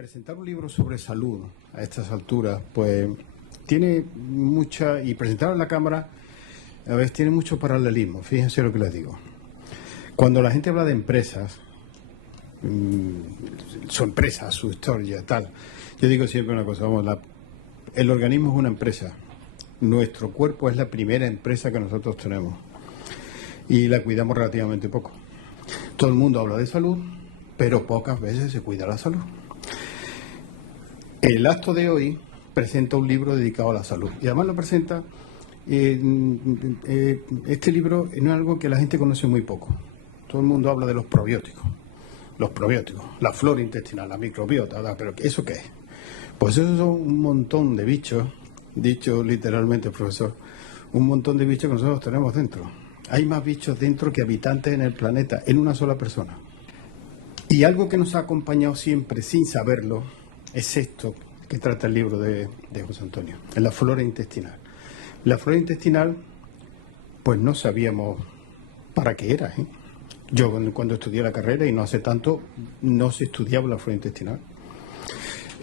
Presentar un libro sobre salud a estas alturas, pues tiene mucha, y presentarlo en la Cámara, a veces tiene mucho paralelismo. Fíjense lo que les digo. Cuando la gente habla de empresas, su empresa, su historia, tal, yo digo siempre una cosa, vamos, el organismo es una empresa. Nuestro cuerpo es la primera empresa que nosotros tenemos y la cuidamos relativamente poco. Todo el mundo habla de salud, pero pocas veces se cuida la salud. El acto de hoy presenta un libro dedicado a la salud y además lo presenta, este libro no es algo que la gente conoce muy poco. Todo el mundo habla de los probióticos, la flora intestinal, la microbiota, pero ¿eso qué es? Pues eso son un montón de bichos, dicho literalmente, profesor, un montón de bichos que nosotros tenemos dentro. Hay más bichos dentro que habitantes en el planeta, en una sola persona. Y algo que nos ha acompañado siempre sin saberlo es esto que trata el libro de José Antonio, en la flora intestinal. La flora intestinal, pues no sabíamos para qué era, ¿eh? Yo cuando estudié la carrera, y no hace tanto, no se estudiaba la flora intestinal.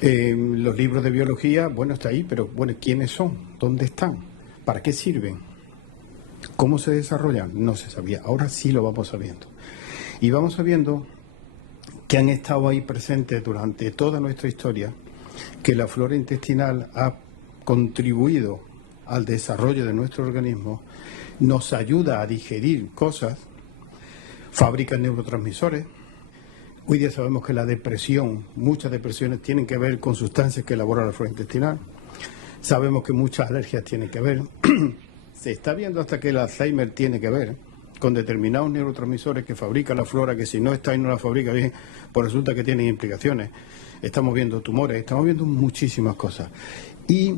Los libros de biología, bueno, está ahí, pero bueno, ¿quiénes son? ¿Dónde están? ¿Para qué sirven? ¿Cómo se desarrollan? No se sabía. Ahora sí lo vamos sabiendo. Y vamos sabiendo que han estado ahí presentes durante toda nuestra historia, que la flora intestinal ha contribuido al desarrollo de nuestro organismo, nos ayuda a digerir cosas, fabrica neurotransmisores. Hoy día sabemos que la depresión, muchas depresiones tienen que ver con sustancias que elabora la flora intestinal. Sabemos que muchas alergias tienen que ver. Se está viendo hasta que el Alzheimer tiene que ver con determinados neurotransmisores que fabrica la flora, que si no está y no la fabrica bien, pues resulta que tienen implicaciones. Estamos viendo tumores, estamos viendo muchísimas cosas. Y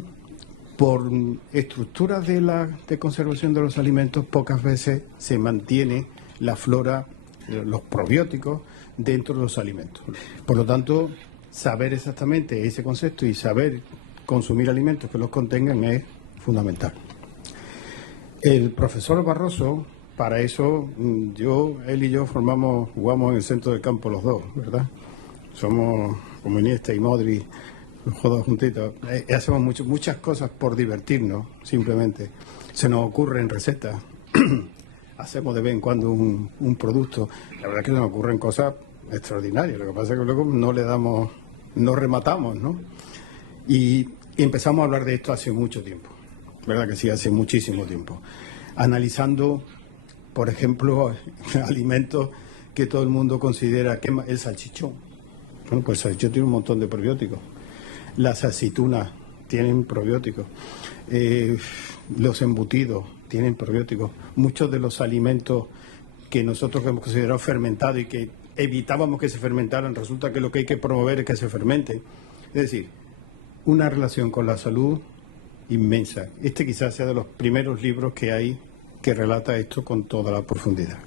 por estructuras de conservación de los alimentos, pocas veces se mantiene la flora, los probióticos, dentro de los alimentos. Por lo tanto, saber exactamente ese concepto y saber consumir alimentos que los contengan es fundamental. El profesor Barroso, para eso, él y yo jugamos en el centro del campo los dos, ¿verdad? Somos como Iniesta y Modric, los dos juntitos. Hacemos muchas cosas por divertirnos, simplemente. Se nos ocurren recetas, hacemos de vez en cuando un producto. La verdad es que se nos ocurren cosas extraordinarias. Lo que pasa es que luego no rematamos, ¿no? Y empezamos a hablar de esto hace mucho tiempo, ¿verdad que sí? Hace muchísimo tiempo. Analizando, por ejemplo, alimentos que todo el mundo considera que el salchichón. Bueno, pues el salchichón tiene un montón de probióticos. Las aceitunas tienen probióticos. Los embutidos tienen probióticos. Muchos de los alimentos que nosotros hemos considerado fermentados y que evitábamos que se fermentaran, resulta que lo que hay que promover es que se fermenten. Es decir, una relación con la salud inmensa. Este quizás sea de los primeros libros que hay que relata esto con toda la profundidad.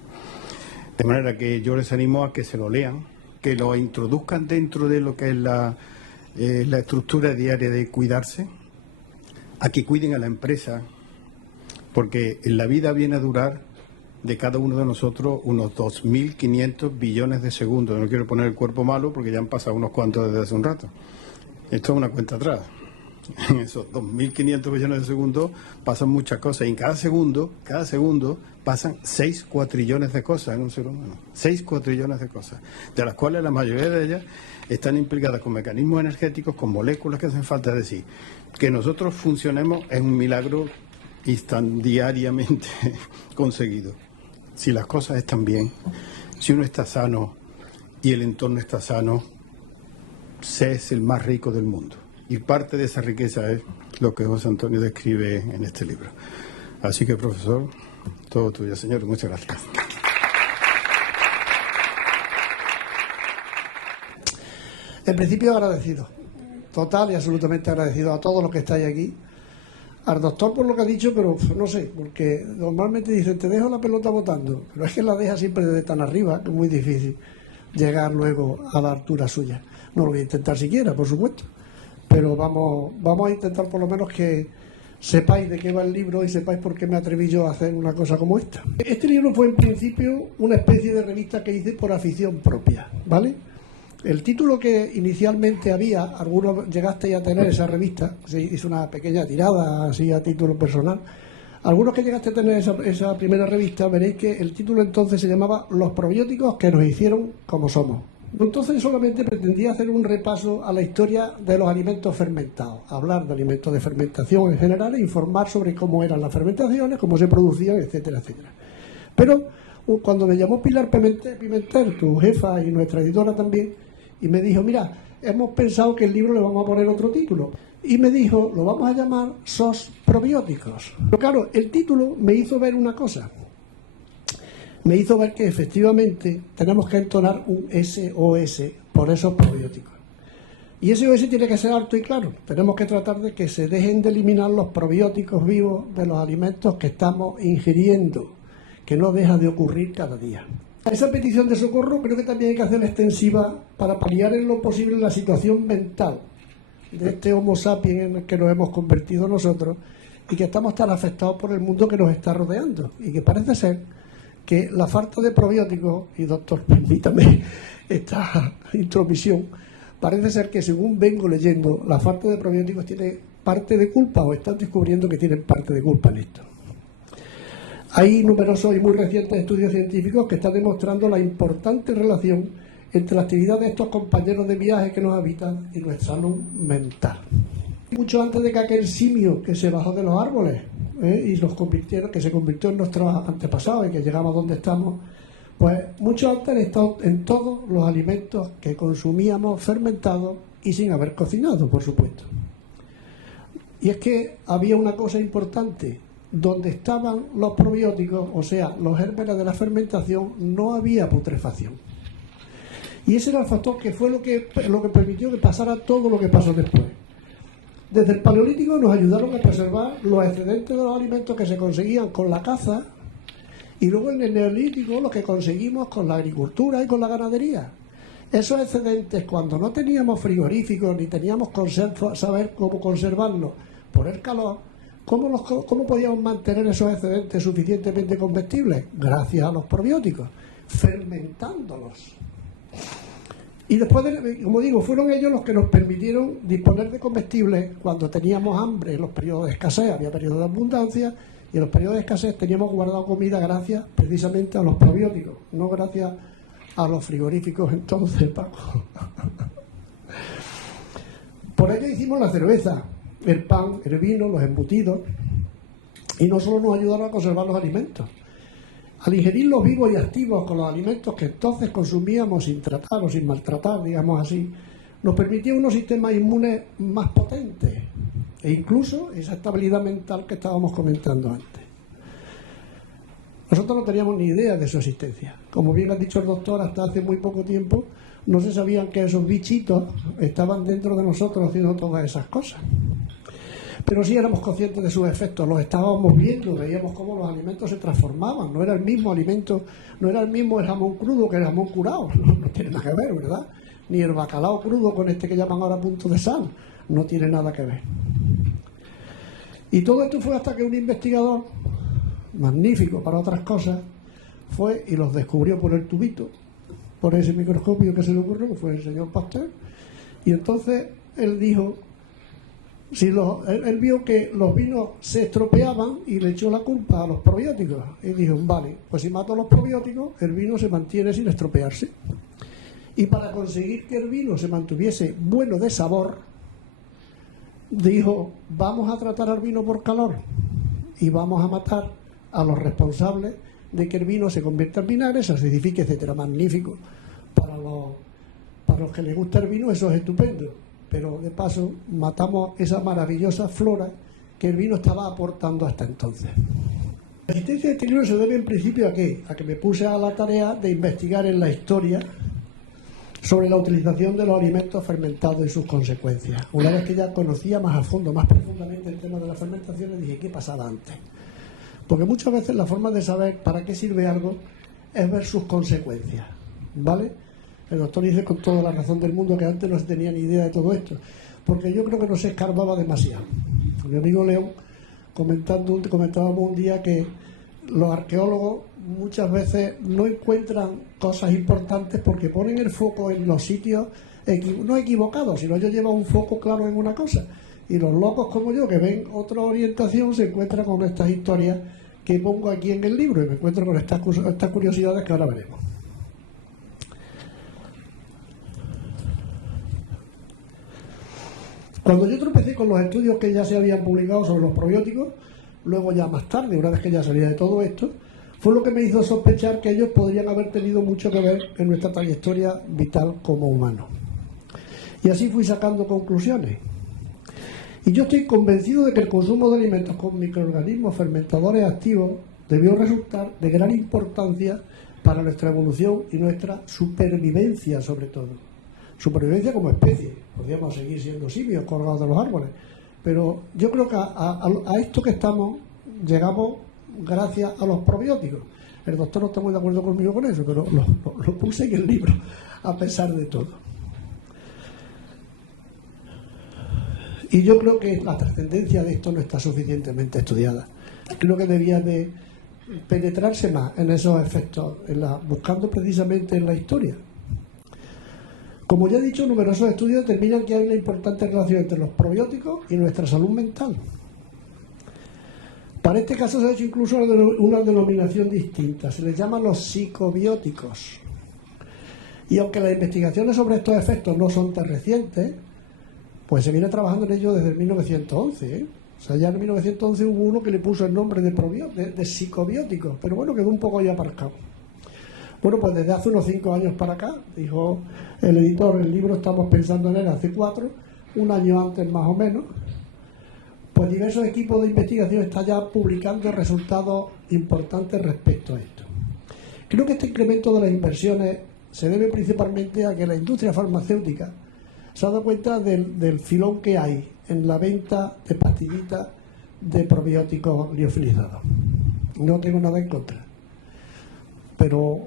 De manera que yo les animo a que se lo lean, que lo introduzcan dentro de lo que es la estructura diaria de cuidarse, a que cuiden a la empresa, porque en la vida viene a durar de cada uno de nosotros unos 2.500 billones de segundos. No quiero poner el cuerpo malo porque ya han pasado unos cuantos desde hace un rato. Esto es una cuenta atrás. En esos 2.500 billones de segundos pasan muchas cosas y en cada segundo pasan 6 cuatrillones de cosas en un ser humano. 6 cuatrillones de cosas, de las cuales la mayoría de ellas están implicadas con mecanismos energéticos, con moléculas que hacen falta. Es decir, que nosotros funcionemos es un milagro diariamente conseguido. Si las cosas están bien, si uno está sano y el entorno está sano, se es el más rico del mundo. Y parte de esa riqueza es lo que José Antonio describe en este libro. Así que, profesor, todo tuyo, señor. Muchas gracias. En principio, agradecido. Total y absolutamente agradecido a todos los que estáis aquí. Al doctor por lo que ha dicho, pero no sé, porque normalmente dicen, te dejo la pelota botando, pero es que la deja siempre desde tan arriba, que es muy difícil llegar luego a la altura suya. No lo voy a intentar siquiera, por supuesto, pero vamos a intentar por lo menos que sepáis de qué va el libro y sepáis por qué me atreví yo a hacer una cosa como esta. Este libro fue en principio una especie de revista que hice por afición propia, ¿vale? El título que inicialmente había, algunos llegasteis a tener esa revista, se hizo una pequeña tirada así a título personal. Algunos que llegaste a tener esa primera revista, veréis que el título entonces se llamaba Los probióticos que nos hicieron como somos. Entonces solamente pretendía hacer un repaso a la historia de los alimentos fermentados, hablar de alimentos de fermentación en general e informar sobre cómo eran las fermentaciones, cómo se producían, etcétera, etcétera. Pero cuando me llamó Pilar Pimentel, tu jefa y nuestra editora también, y me dijo, mira, hemos pensado que el libro le vamos a poner otro título. Y me dijo, lo vamos a llamar SOS Probióticos. Pero claro, el título me hizo ver una cosa. Me hizo ver que efectivamente tenemos que entonar un SOS por esos probióticos. Y SOS tiene que ser alto y claro. Tenemos que tratar de que se dejen de eliminar los probióticos vivos de los alimentos que estamos ingiriendo, que no deja de ocurrir cada día. Esa petición de socorro creo que también hay que hacerla extensiva para paliar en lo posible la situación mental de este Homo sapiens en el que nos hemos convertido nosotros y que estamos tan afectados por el mundo que nos está rodeando y que parece ser que la falta de probióticos, y doctor, permítame esta intromisión, parece ser que según vengo leyendo, la falta de probióticos tiene parte de culpa o están descubriendo que tienen parte de culpa en esto. Hay numerosos y muy recientes estudios científicos que están demostrando la importante relación entre la actividad de estos compañeros de viaje que nos habitan y nuestra salud mental. Mucho antes de que aquel simio que se bajó de los árboles y que se convirtió en nuestro antepasado y que llegamos donde estamos, pues mucho antes han estado en todos los alimentos que consumíamos fermentados y sin haber cocinado, por supuesto. Y es que había una cosa importante. Donde estaban los probióticos, o sea, los gérmenes de la fermentación, no había putrefacción. Y ese era el factor que fue lo que permitió que pasara todo lo que pasó después. Desde el Paleolítico nos ayudaron a preservar los excedentes de los alimentos que se conseguían con la caza, y luego en el Neolítico lo que conseguimos con la agricultura y con la ganadería. Esos excedentes, cuando no teníamos frigoríficos ni teníamos saber cómo conservarlos por el calor, ¿cómo podíamos mantener esos excedentes suficientemente comestibles? Gracias a los probióticos, fermentándolos. Y después, como digo, fueron ellos los que nos permitieron disponer de comestibles cuando teníamos hambre en los periodos de escasez. Había periodos de abundancia y en los periodos de escasez teníamos guardado comida gracias precisamente a los probióticos, no gracias a los frigoríficos entonces, Paco. Por ello hicimos la cerveza, el pan, el vino, los embutidos, y no solo nos ayudaron a conservar los alimentos. Al ingerirlos vivos y activos con los alimentos que entonces consumíamos sin tratar o sin maltratar, digamos así, nos permitía unos sistemas inmunes más potentes e incluso esa estabilidad mental que estábamos comentando antes. Nosotros no teníamos ni idea de su existencia. Como bien ha dicho el doctor, hasta hace muy poco tiempo no se sabían que esos bichitos estaban dentro de nosotros haciendo todas esas cosas. Pero sí éramos conscientes de sus efectos, los estábamos viendo, veíamos cómo los alimentos se transformaban. No era el mismo alimento, no era el mismo el jamón crudo que el jamón curado, no tiene nada que ver, ¿verdad? Ni el bacalao crudo con este que llaman ahora punto de sal, no tiene nada que ver. Y todo esto fue hasta que un investigador, magnífico para otras cosas, fue y los descubrió por el tubito, por ese microscopio que se le ocurrió, que fue el señor Pasteur, y entonces él dijo... él vio que los vinos se estropeaban y le echó la culpa a los probióticos. Y dijo, vale, pues si mato a los probióticos, el vino se mantiene sin estropearse. Y para conseguir que el vino se mantuviese bueno de sabor, dijo, vamos a tratar al vino por calor y vamos a matar a los responsables de que el vino se convierta en vinagre, se acidifique, etcétera. Magnífico. Para los que les gusta el vino, eso es estupendo. Pero de paso matamos esa maravillosa flora que el vino estaba aportando hasta entonces. La existencia de este libro se debe en principio ¿a qué? A que me puse a la tarea de investigar en la historia sobre la utilización de los alimentos fermentados y sus consecuencias. Una vez que ya conocía más a fondo, más profundamente el tema de la fermentación, dije, ¿qué pasaba antes? Porque muchas veces la forma de saber para qué sirve algo es ver sus consecuencias, ¿vale? El doctor dice con toda la razón del mundo que antes no se tenía ni idea de todo esto, porque yo creo que no se escarbaba demasiado. Mi amigo León comentábamos un día que los arqueólogos muchas veces no encuentran cosas importantes porque ponen el foco en los sitios no equivocados, sino ellos llevan un foco claro en una cosa. Y los locos como yo, que ven otra orientación, se encuentran con estas historias que pongo aquí en el libro y me encuentro con estas curiosidades que ahora veremos. Cuando yo tropecé con los estudios que ya se habían publicado sobre los probióticos, luego ya más tarde, una vez que ya salía de todo esto, fue lo que me hizo sospechar que ellos podrían haber tenido mucho que ver en nuestra trayectoria vital como humanos. Y así fui sacando conclusiones. Y yo estoy convencido de que el consumo de alimentos con microorganismos fermentadores activos debió resultar de gran importancia para nuestra evolución y nuestra supervivencia, sobre todo. Supervivencia como especie. Podríamos seguir siendo simios colgados de los árboles. Pero yo creo que a esto que estamos llegamos gracias a los probióticos. El doctor no está muy de acuerdo conmigo con eso, pero lo puse en el libro, a pesar de todo. Y yo creo que la trascendencia de esto no está suficientemente estudiada. Creo que debía de penetrarse más en esos efectos, buscando precisamente en la historia. Como ya he dicho, numerosos estudios determinan que hay una importante relación entre los probióticos y nuestra salud mental. Para este caso se ha hecho incluso una denominación distinta, se les llama los psicobióticos. Y aunque las investigaciones sobre estos efectos no son tan recientes, pues se viene trabajando en ello desde el 1911, ¿eh? O sea, ya en 1911 hubo uno que le puso el nombre de psicobióticos, pero bueno, quedó un poco ya aparcado. Bueno, pues desde hace unos 5 años para acá, dijo el editor, el libro estamos pensando en él hace 4, un año antes más o menos, pues diversos equipos de investigación están ya publicando resultados importantes respecto a esto. Creo que este incremento de las inversiones se debe principalmente a que la industria farmacéutica se ha dado cuenta del filón que hay en la venta de pastillitas de probióticos liofilizados. No tengo nada en contra. Pero,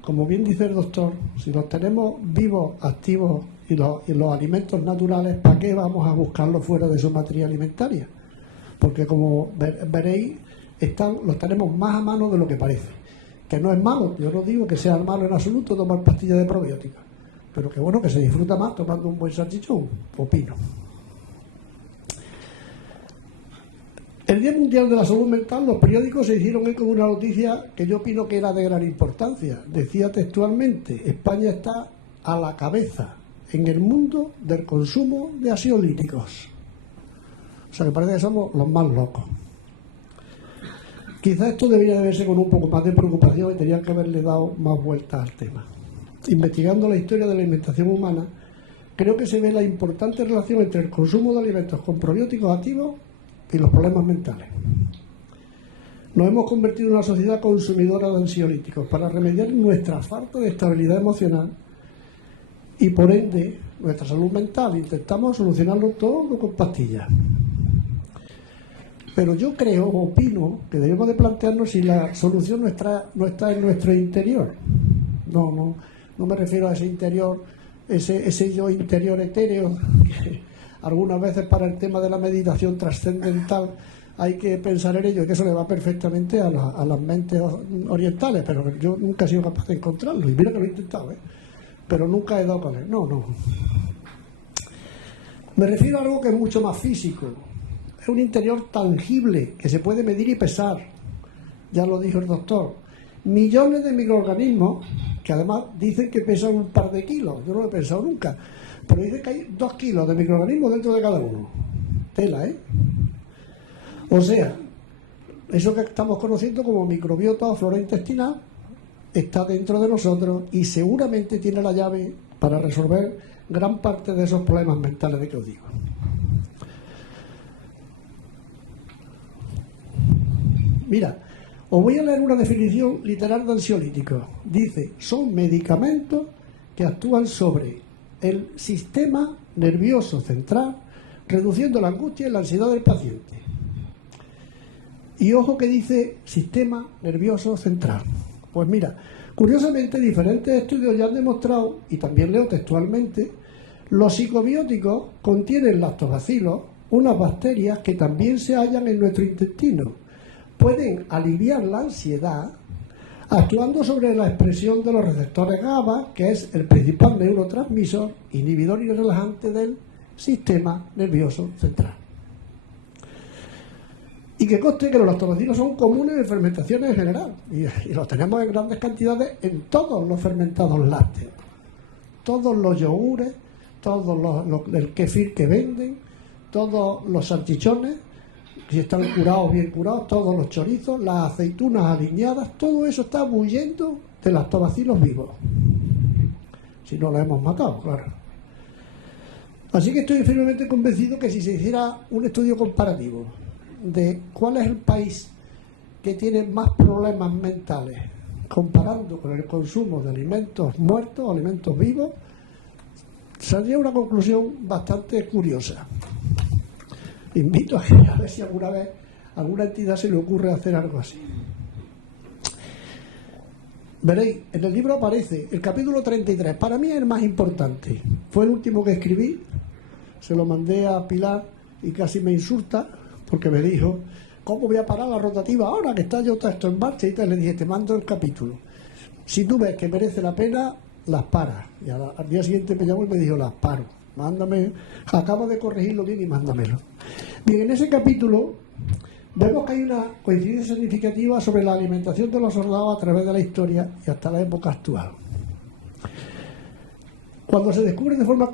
como bien dice el doctor, si los tenemos vivos, activos y los alimentos naturales, ¿para qué vamos a buscarlos fuera de su materia alimentaria? Porque, como veréis, los tenemos más a mano de lo que parece. Que no es malo, yo no digo que sea malo en absoluto tomar pastillas de probióticos. Pero que bueno, que se disfruta más tomando un buen salchichón, opino. El Día Mundial de la Salud Mental, los periódicos se hicieron eco de una noticia que yo opino que era de gran importancia. Decía textualmente: España está a la cabeza en el mundo del consumo de ansiolíticos. O sea, que parece que somos los más locos. Quizás esto debería de verse con un poco más de preocupación y tenían que haberle dado más vueltas al tema. Investigando la historia de la alimentación humana, creo que se ve la importante relación entre el consumo de alimentos con probióticos activos y los problemas mentales. Nos hemos convertido en una sociedad consumidora de ansiolíticos para remediar nuestra falta de estabilidad emocional y, por ende, nuestra salud mental. Intentamos solucionarlo todo con pastillas. Pero yo creo, opino, que debemos de plantearnos si la solución no está en nuestro interior. No me refiero a ese interior, ese yo interior etéreo, que algunas veces para el tema de la meditación trascendental hay que pensar en ello, y que eso le va perfectamente a las mentes orientales, pero yo nunca he sido capaz de encontrarlo, y mira que lo he intentado, pero nunca he dado con él. No. Me refiero a algo que es mucho más físico, es un interior tangible, que se puede medir y pesar, ya lo dijo el doctor. Millones de microorganismos, que además dicen que pesan un par de kilos, yo no lo he pensado nunca, pero dicen que hay 2 kilos de microorganismos dentro de cada uno. Tela, ¿eh? O sea, eso que estamos conociendo como microbiota o flora intestinal está dentro de nosotros y seguramente tiene la llave para resolver gran parte de esos problemas mentales de que os digo. Mira, os voy a leer una definición literal de ansiolíticos. Dice: son medicamentos que actúan sobre el sistema nervioso central, reduciendo la angustia y la ansiedad del paciente. Y ojo que dice sistema nervioso central. Pues mira, curiosamente diferentes estudios ya han demostrado, y también leo textualmente, los psicobióticos contienen lactobacilos, unas bacterias que también se hallan en nuestro intestino, pueden aliviar la ansiedad actuando sobre la expresión de los receptores GABA, que es el principal neurotransmisor, inhibidor y relajante del sistema nervioso central. Y que conste que los lactobacilos son comunes en fermentaciones en general, y los tenemos en grandes cantidades en todos los fermentados lácteos, todos los yogures, el kefir que venden, todos los salchichones, si están curados, bien curados, todos los chorizos, las aceitunas aliñadas, todo eso está huyendo de lactobacilos vivos. Si no los hemos matado, claro. Así que estoy firmemente convencido que si se hiciera un estudio comparativo de cuál es el país que tiene más problemas mentales comparando con el consumo de alimentos muertos o alimentos vivos, saldría una conclusión bastante curiosa. Invito a ver si alguna vez alguna entidad se le ocurre hacer algo así. Veréis, en el libro aparece el capítulo 33, para mí es el más importante, fue el último que escribí, se lo mandé a Pilar y casi me insulta porque me dijo, ¿cómo voy a parar la rotativa ahora que está yo todo esto en marcha? Y tal, le dije, te mando el capítulo, si tú ves que merece la pena, las paras. Y al día siguiente me llamó y me dijo, las paro, mándame, acabo de corregirlo bien y mándamelo. Bien, en ese capítulo vemos que hay una coincidencia significativa sobre la alimentación de los soldados a través de la historia y hasta la época actual. Cuando se descubre de forma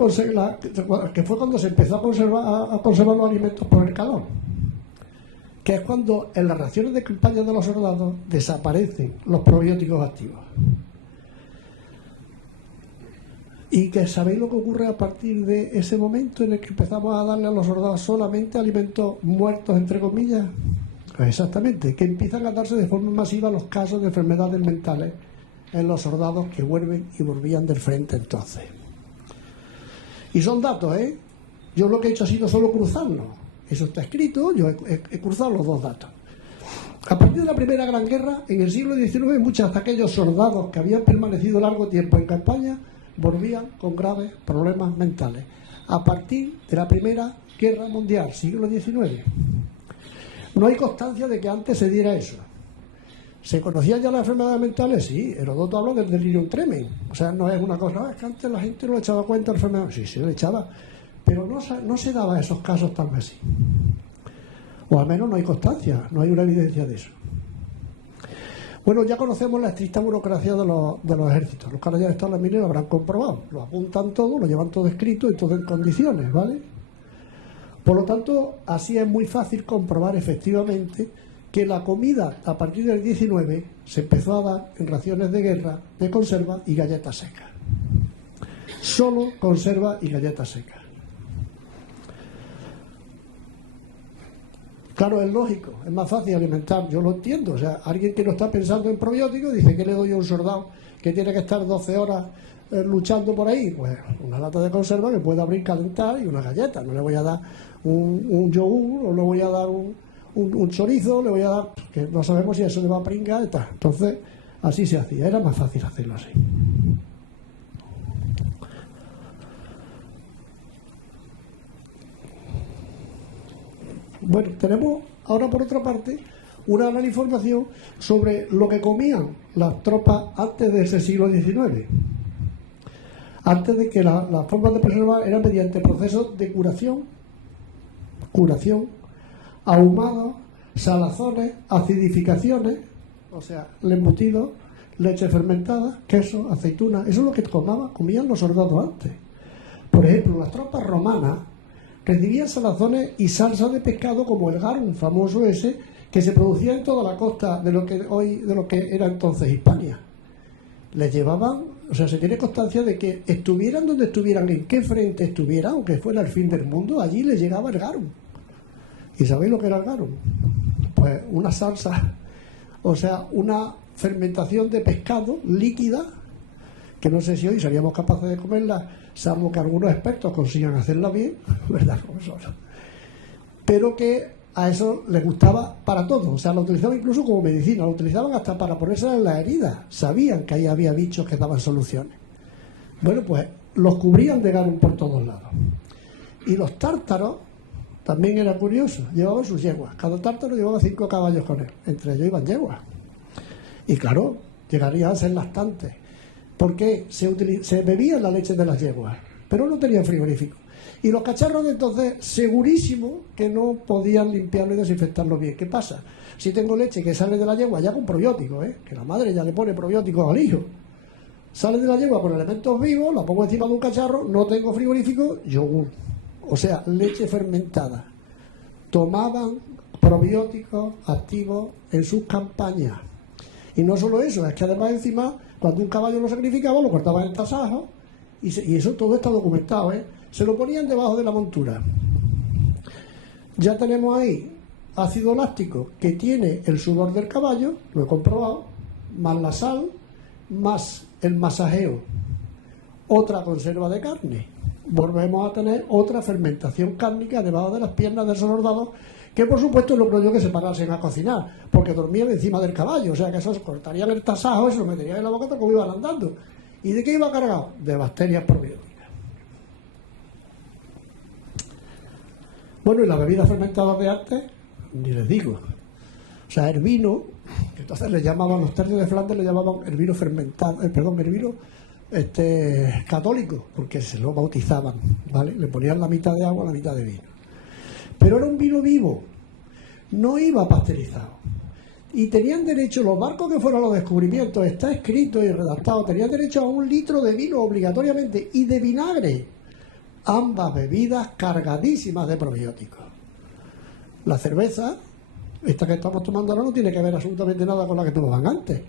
que fue cuando se empezó a conservar los alimentos por el calor, que es cuando en las raciones de campaña de los soldados desaparecen los probióticos activos. Y que sabéis lo que ocurre a partir de ese momento en el que empezamos a darle a los soldados solamente alimentos muertos, entre comillas. Pues exactamente, que empiezan a darse de forma masiva los casos de enfermedades mentales en los soldados que vuelven y volvían del frente entonces. Y son datos, ¿eh? Yo lo que he hecho ha sido solo cruzarlos. Eso está escrito, yo he cruzado los dos datos. A partir de la Primera Gran Guerra, en el siglo XIX, muchos de aquellos soldados que habían permanecido largo tiempo en campaña volvían con graves problemas mentales. A partir de la Primera Guerra Mundial, siglo XIX. No hay constancia de que antes se diera eso. ¿Se conocían ya las enfermedades mentales? Sí, Heródoto habló del delirium tremens. O sea, no es una cosa, es que antes la gente no le echaba cuenta de la enfermedad. Sí, se le echaba, pero no se daba esos casos tal vez así. O al menos no hay constancia, no hay una evidencia de eso. Bueno, ya conocemos la estricta burocracia de los ejércitos. Los que hayan estado en la minera lo habrán comprobado. Lo apuntan todo, lo llevan todo escrito y todo en condiciones, ¿vale? Por lo tanto, así es muy fácil comprobar efectivamente que la comida a partir del 19 se empezó a dar en raciones de guerra, de conserva y galletas secas. Solo conserva y galletas secas. Claro, es lógico, es más fácil alimentar, yo lo entiendo. O sea, alguien que no está pensando en probióticos dice que le doy a un soldado que tiene que estar 12 horas luchando por ahí. Pues una lata de conserva que puede abrir, calentar y una galleta. No le voy a dar un yogur o le voy a dar un chorizo, le voy a dar, que no sabemos si eso le va a pringar y tal. Entonces, así se hacía, era más fácil hacerlo así. Bueno, tenemos ahora por otra parte una gran información sobre lo que comían las tropas antes de ese siglo XIX. Antes de que las formas de preservar eran mediante procesos de curación, ahumados, salazones, acidificaciones, o sea, embutidos, leche fermentada, queso, aceituna. Eso es lo que comían los soldados antes. Por ejemplo, las tropas romanas recibían salazones y salsa de pescado como el garum, famoso ese, que se producía en toda la costa de lo que era entonces Hispania. Les llevaban, o sea, se tiene constancia de que estuvieran donde estuvieran, en qué frente estuvieran, aunque fuera el fin del mundo, allí les llegaba el garum. ¿Y sabéis lo que era el garum? Pues una salsa, o sea, una fermentación de pescado líquida, que no sé si hoy seríamos capaces de comerla, salvo que algunos expertos consigan hacerla bien, ¿verdad, profesor? Pero que a eso les gustaba para todo. O sea, lo utilizaban incluso como medicina, lo utilizaban hasta para ponerse en las heridas. Sabían que ahí había bichos que daban soluciones. Bueno, pues los cubrían de garum por todos lados. Y los tártaros también era curioso, llevaba sus yeguas. Cada tártaro llevaba 5 caballos con él, entre ellos iban yeguas. Y claro, llegaría a ser lactantes, porque se bebía la leche de las yeguas, pero no tenían frigorífico. Y los cacharros de entonces, segurísimo que no podían limpiarlo y desinfectarlo bien. ¿Qué pasa? Si tengo leche que sale de la yegua ya con probióticos, que la madre ya le pone probióticos al hijo, sale de la yegua con elementos vivos, la pongo encima de un cacharro, no tengo frigorífico, yogur, o sea, leche fermentada. Tomaban probióticos activos en sus campañas. Y no solo eso, es que además encima, cuando un caballo lo sacrificaba, lo cortaban en tasajos, y eso todo está documentado, se lo ponían debajo de la montura. Ya tenemos ahí ácido láctico que tiene el sudor del caballo, lo he comprobado, más la sal, más el masajeo, otra conserva de carne. Volvemos a tener otra fermentación cárnica debajo de las piernas del soldado, que por supuesto no creo yo que se parasen a cocinar, porque dormían encima del caballo, o sea que esos cortarían el tasajo y se lo meterían en la boca como iban andando. ¿Y de qué iba cargado? De bacterias probióticas. Bueno, y las bebidas fermentadas de antes, ni les digo. O sea, el vino, que entonces le llamaban, los tercios de Flandes le llamaban el vino fermentado, el vino católico, porque se lo bautizaban, ¿vale? Le ponían la mitad de agua, la mitad de vino. Pero era un vino vivo, no iba pasteurizado. Y tenían derecho, los barcos que fueron a los descubrimientos, está escrito y redactado, tenían derecho a 1 litro de vino obligatoriamente y de vinagre. Ambas bebidas cargadísimas de probióticos. La cerveza, esta que estamos tomando ahora, no tiene que ver absolutamente nada con la que tomaban antes.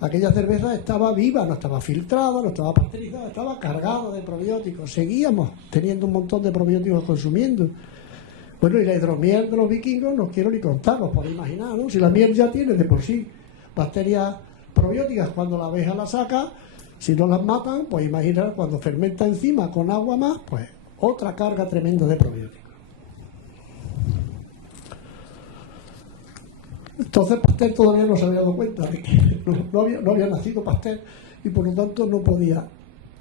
Aquella cerveza estaba viva, no estaba filtrada, no estaba pasteurizada, estaba cargada de probióticos. Seguíamos teniendo un montón de probióticos consumiendo. Bueno, y la hidromiel de los vikingos no quiero ni contaros, por imaginar, ¿no? Si la miel ya tiene de por sí bacterias probióticas, cuando la abeja la saca, si no las matan, pues imagina cuando fermenta encima con agua más, pues otra carga tremenda de probióticos. Entonces Pasteur todavía no se había dado cuenta de que no había nacido Pasteur y por lo tanto no podía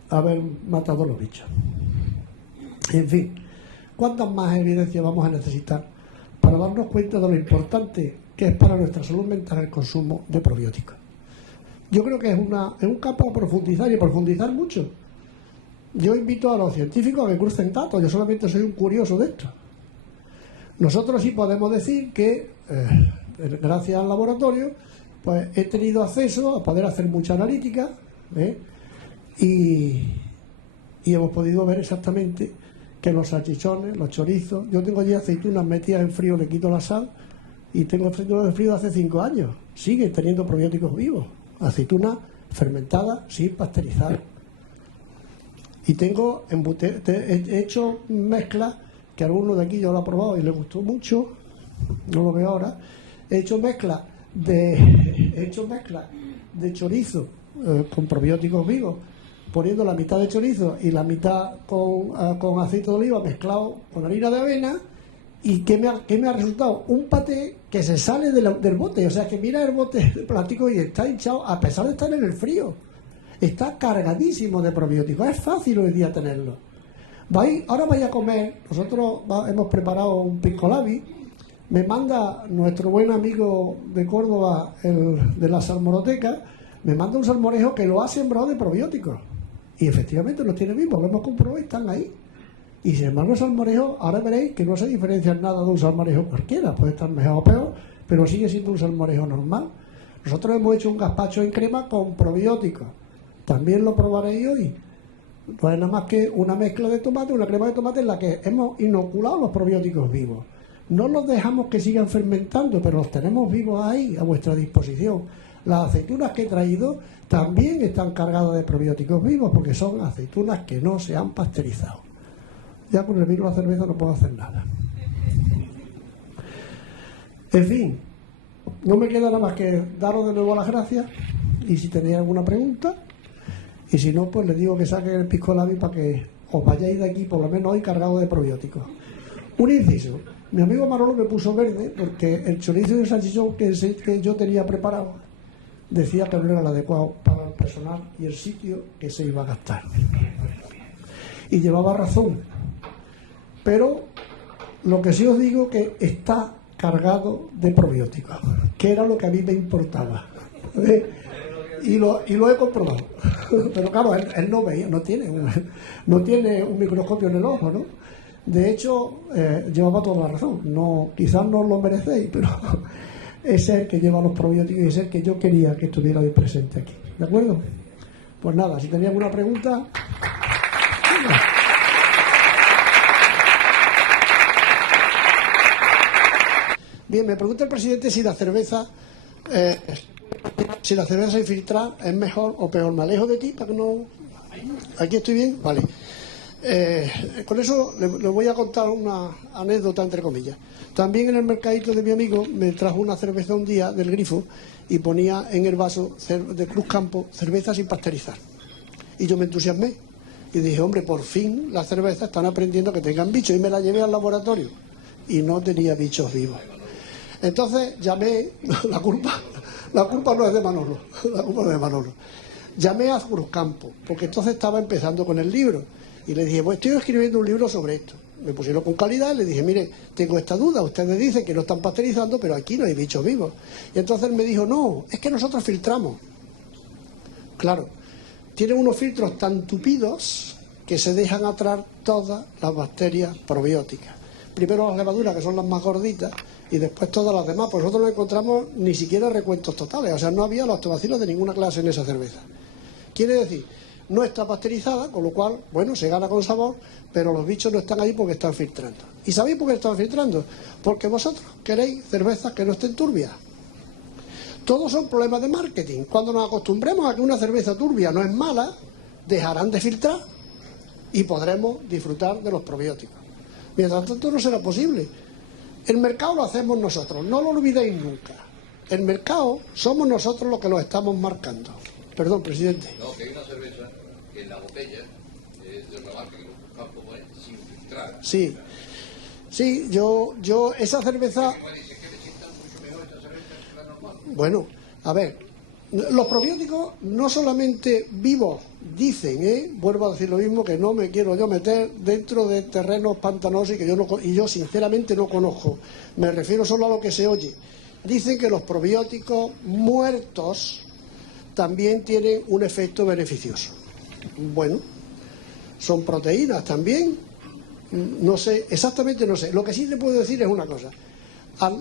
haber matado a los bichos. En fin, ¿cuántas más evidencias vamos a necesitar para darnos cuenta de lo importante que es para nuestra salud mental el consumo de probióticos? Yo creo que es un campo a profundizar y a profundizar mucho. Yo invito a los científicos a que crucen datos, yo solamente soy un curioso de esto. Nosotros sí podemos decir que, gracias al laboratorio, pues he tenido acceso a poder hacer mucha analítica, y hemos podido ver exactamente que los salchichones, los chorizos, yo tengo allí aceitunas metidas en frío, le quito la sal, y tengo aceitunas de frío de hace 5 años, siguen teniendo probióticos vivos, aceitunas fermentadas sin pasteurizar. Y tengo he hecho mezclas, que alguno de aquí yo lo ha probado y le gustó mucho, no lo veo ahora. He hecho mezclas de chorizo con probióticos vivos, poniendo la mitad de chorizo y la mitad con aceite de oliva mezclado con harina de avena. ¿Y qué me ha resultado? Un paté que se sale del bote. O sea, que mira el bote de plástico y está hinchado, a pesar de estar en el frío. Está cargadísimo de probióticos. Es fácil hoy día tenerlo. Ahora vais a comer. Nosotros hemos preparado un pisco labi. Me manda nuestro buen amigo de Córdoba, de la salmoroteca, me manda un salmorejo que lo ha sembrado de probióticos. Y efectivamente los tiene vivos. Lo hemos comprobado y están ahí. Y sin embargo el salmorejo, ahora veréis que no se diferencia en nada de un salmorejo cualquiera, puede estar mejor o peor, pero sigue siendo un salmorejo normal. Nosotros hemos hecho un gazpacho en crema con probióticos, también lo probaréis hoy. No es nada más que una mezcla de tomate, una crema de tomate en la que hemos inoculado los probióticos vivos. No los dejamos que sigan fermentando, pero los tenemos vivos ahí a vuestra disposición. Las aceitunas que he traído también están cargadas de probióticos vivos porque son aceitunas que no se han pasteurizado. Ya con el vino y la cerveza no puedo hacer nada. En fin, no me queda nada más que daros de nuevo las gracias y si tenéis alguna pregunta, y si no, pues les digo que saquen el pisco labi para que os vayáis de aquí, por lo menos hoy, cargado de probióticos. Un inciso, mi amigo Manolo me puso verde porque el chorizo y el salchichón que yo tenía preparado decía que no era el adecuado para el personal y el sitio que se iba a gastar. Y llevaba razón. Pero Lo que sí os digo que está cargado de probióticos, que era lo que a mí me importaba. Y lo he comprobado. Pero claro, él no veía, no tiene un microscopio en el ojo, ¿no? De hecho, llevaba toda la razón. No, quizás no lo merecéis, pero es el que lleva los probióticos y es el que yo quería que estuviera ahí presente aquí. ¿De acuerdo? Pues nada, si tenéis alguna pregunta... Bien, me pregunta el presidente si la cerveza sin filtrar es mejor o peor. ¿Me alejo de ti para que no...? ¿Aquí estoy bien? Vale. Con eso le voy a contar una anécdota, entre comillas. También en el mercadito de mi amigo me trajo una cerveza un día del grifo y ponía en el vaso de Cruz Campo cerveza sin pasteurizar. Y yo me entusiasmé y dije, hombre, por fin las cervezas están aprendiendo que tengan bichos. Y me la llevé al laboratorio y no tenía bichos vivos. Entonces llamé, la culpa no es de Manolo, la culpa no es de Manolo. Llamé a Cruzcampo, porque entonces estaba empezando con el libro. Y le dije, pues estoy escribiendo un libro sobre esto. Me pusieron con calidad y le dije, mire, tengo esta duda, ustedes dicen que no están pasteurizando, pero aquí no hay bichos vivos. Y entonces él me dijo, no, es que nosotros filtramos. Claro, tienen unos filtros tan tupidos que se dejan atrás todas las bacterias probióticas. Primero las levaduras, que son las más gorditas, y después todas las demás. Pues nosotros no encontramos ni siquiera recuentos totales, o sea, no había lactobacilos de ninguna clase en esa cerveza. Quiere decir, no está pasteurizada, con lo cual, bueno, se gana con sabor, pero los bichos no están ahí porque están filtrando. ¿Y sabéis por qué están filtrando? Porque vosotros queréis cervezas que no estén turbias. Todos son problemas de marketing. Cuando nos acostumbremos a que una cerveza turbia no es mala, dejarán de filtrar y podremos disfrutar de los probióticos. Mientras tanto no será posible. El mercado lo hacemos nosotros, no lo olvidéis nunca. El mercado somos nosotros los que lo estamos marcando. Perdón, presidente. No, que hay una cerveza que en la botella es de otra marca, que lo Campo pone sin filtrar. Sí, sí, yo esa cerveza... Bueno, a ver, los probióticos no solamente vivos dicen, vuelvo a decir lo mismo, que no me quiero yo meter dentro de terrenos pantanosos y yo sinceramente no conozco, me refiero solo a lo que se oye. Dicen que los probióticos muertos también tienen un efecto beneficioso. Bueno, son proteínas también, no sé, exactamente no sé. Lo que sí te puedo decir es una cosa.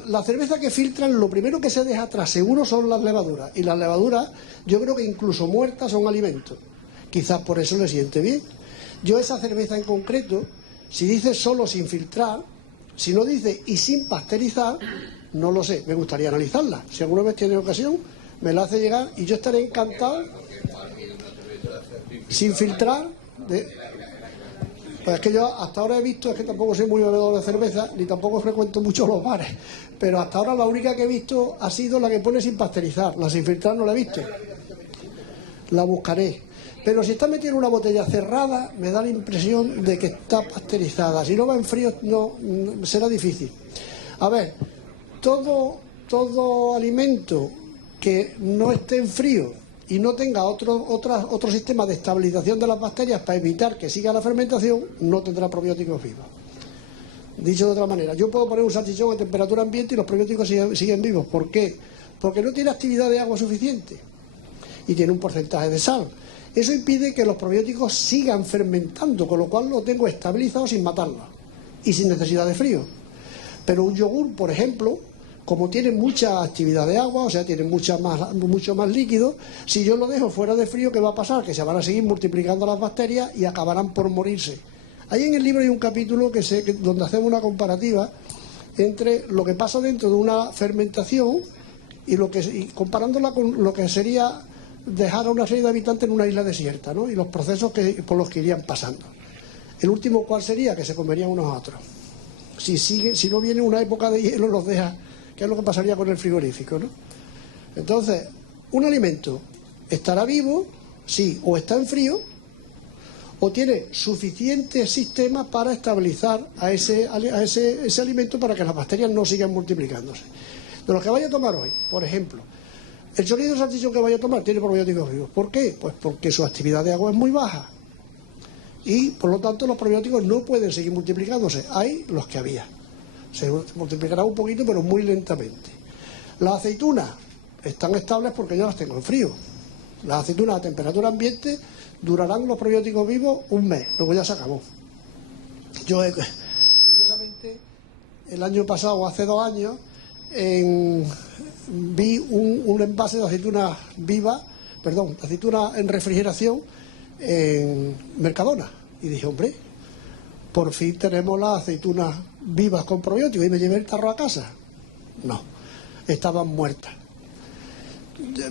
La cerveza que filtran, lo primero que se deja atrás seguro son las levaduras. Y las levaduras, yo creo que incluso muertas son alimentos. Quizás por eso le siente bien. Yo esa cerveza en concreto, si dice solo sin filtrar, si no dice y sin pasteurizar, no lo sé, me gustaría analizarla. Si alguna vez tiene ocasión, me la hace llegar y yo estaré encantado. Sin filtrar, pues es que yo hasta ahora he visto, es que tampoco soy muy bebedor de cerveza, ni tampoco frecuento mucho los bares, pero hasta ahora la única que he visto ha sido la que pone sin pasteurizar, la sin filtrar no la he visto. La buscaré. Pero si está metida en una botella cerrada, me da la impresión de que está pasteurizada. Si no va en frío, no será difícil. A ver, todo alimento que no esté en frío y no tenga otro sistema de estabilización de las bacterias para evitar que siga la fermentación, no tendrá probióticos vivos. Dicho de otra manera, yo puedo poner un salchichón a temperatura ambiente y los probióticos siguen vivos. ¿Por qué? Porque no tiene actividad de agua suficiente y tiene un porcentaje de sal. Eso impide que los probióticos sigan fermentando, con lo cual lo tengo estabilizado sin matarlo y sin necesidad de frío. Pero un yogur, por ejemplo, como tiene mucha actividad de agua, o sea, tiene mucho más líquido, si yo lo dejo fuera de frío, ¿qué va a pasar? Que se van a seguir multiplicando las bacterias y acabarán por morirse. Ahí en el libro hay un capítulo donde hacemos una comparativa entre lo que pasa dentro de una fermentación y comparándola con lo que sería dejar a una serie de habitantes en una isla desierta, ¿no? Y los procesos por los que irían pasando. El último, ¿cuál sería? Que se comerían unos a otros. Si no viene una época de hielo, los deja, que es lo que pasaría con el frigorífico, ¿no? Entonces, un alimento estará vivo, sí, o está en frío, o tiene suficientes sistemas para estabilizar a ese alimento para que las bacterias no sigan multiplicándose. De los que vaya a tomar hoy, por ejemplo, el chorizo de salchichón que vaya a tomar tiene probióticos vivos. ¿Por qué? Pues porque su actividad de agua es muy baja. Y, por lo tanto, los probióticos no pueden seguir multiplicándose. Hay los que había. Se multiplicará un poquito, pero muy lentamente. Las aceitunas están estables porque yo las tengo en frío. Las aceitunas a temperatura ambiente durarán los probióticos vivos un mes, luego ya se acabó. Curiosamente, el año pasado, o hace 2 años, vi un envase de aceitunas vivas, de aceitunas en refrigeración en Mercadona. Y dije, hombre, por fin tenemos las aceitunas vivas con probióticos. Y me llevé el tarro a casa. No, estaban muertas.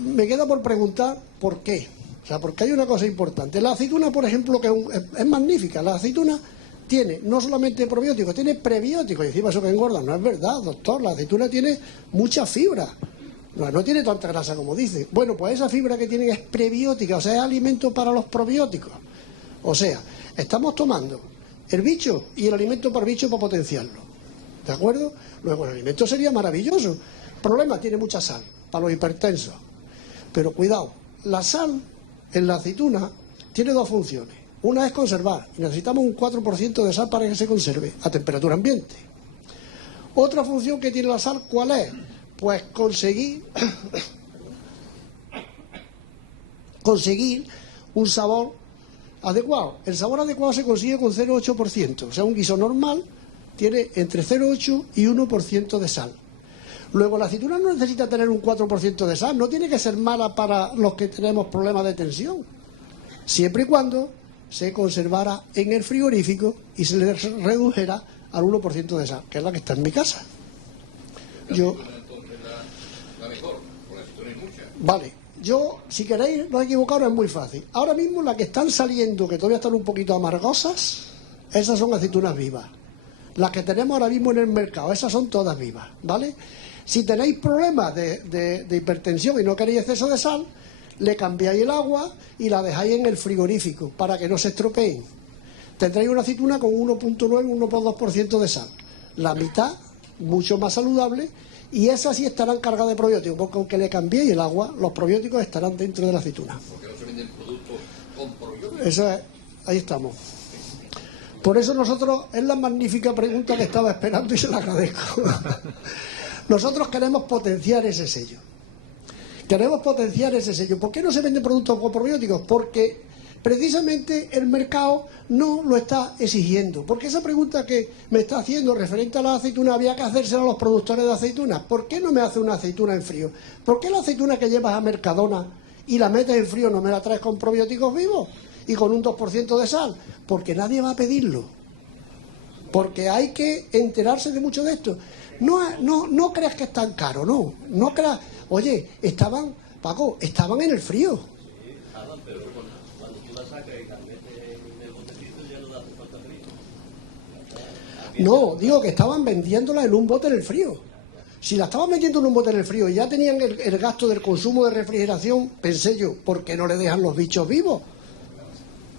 Me queda por preguntar por qué. O sea, porque hay una cosa importante. La aceituna, por ejemplo, que es magnífica. La aceituna tiene no solamente probióticos, tiene prebióticos. Y encima eso que engorda. No es verdad, doctor. La aceituna tiene mucha fibra. No tiene tanta grasa como dice. Bueno, pues esa fibra que tiene es prebiótica, o sea, es alimento para los probióticos. O sea, estamos tomando el bicho y el alimento para el bicho para potenciarlo. ¿De acuerdo? Luego el alimento sería maravilloso. El problema, tiene mucha sal para los hipertensos. Pero cuidado, la sal en la aceituna tiene 2 funciones. Una es conservar, y necesitamos un 4% de sal para que se conserve a temperatura ambiente. Otra función que tiene la sal, ¿cuál es? Pues conseguir un sabor adecuado. El sabor adecuado se consigue con 0,8%. O sea, un guiso normal tiene entre 0,8 y 1% de sal. Luego, la aceituna no necesita tener un 4% de sal. No tiene que ser mala para los que tenemos problemas de tensión. Siempre y cuando se conservara en el frigorífico y se le redujera al 1% de sal, que es la que está en mi casa. Vale, si queréis no equivocaros, es muy fácil. Ahora mismo las que están saliendo, que todavía están un poquito amargosas, esas son aceitunas vivas. Las que tenemos ahora mismo en el mercado, esas son todas vivas, ¿vale? Si tenéis problemas de hipertensión y no queréis exceso de sal, le cambiáis el agua y la dejáis en el frigorífico para que no se estropeen. Tendréis una aceituna con 1,9, 1,2% de sal. La mitad, mucho más saludable, y esas sí estarán cargadas de probióticos, porque aunque le cambiéis el agua, los probióticos estarán dentro de la aceituna. Porque no se venden productos con probióticos. Eso es, ahí estamos. Por eso nosotros, es la magnífica pregunta que estaba esperando y se la agradezco. Nosotros queremos potenciar ese sello. Queremos potenciar ese sello. ¿Por qué no se venden productos con probióticos? Porque precisamente el mercado no lo está exigiendo. Porque esa pregunta que me está haciendo referente a la aceituna había que hacérsela a los productores de aceitunas. ¿Por qué no me hace una aceituna en frío? ¿Por qué la aceituna que llevas a Mercadona y la metes en frío no me la traes con probióticos vivos y con un 2% de sal? Porque nadie va a pedirlo. Porque hay que enterarse de mucho de esto. No creas que es tan caro, no creas. Oye, estaban en el frío. Pero cuando tú la sacas y la metes en el botecito ya no da falta frío. No, digo que estaban vendiéndola en un bote en el frío. Si la estaban vendiendo en un bote en el frío y ya tenían el gasto del consumo de refrigeración, pensé yo, ¿por qué no le dejan los bichos vivos?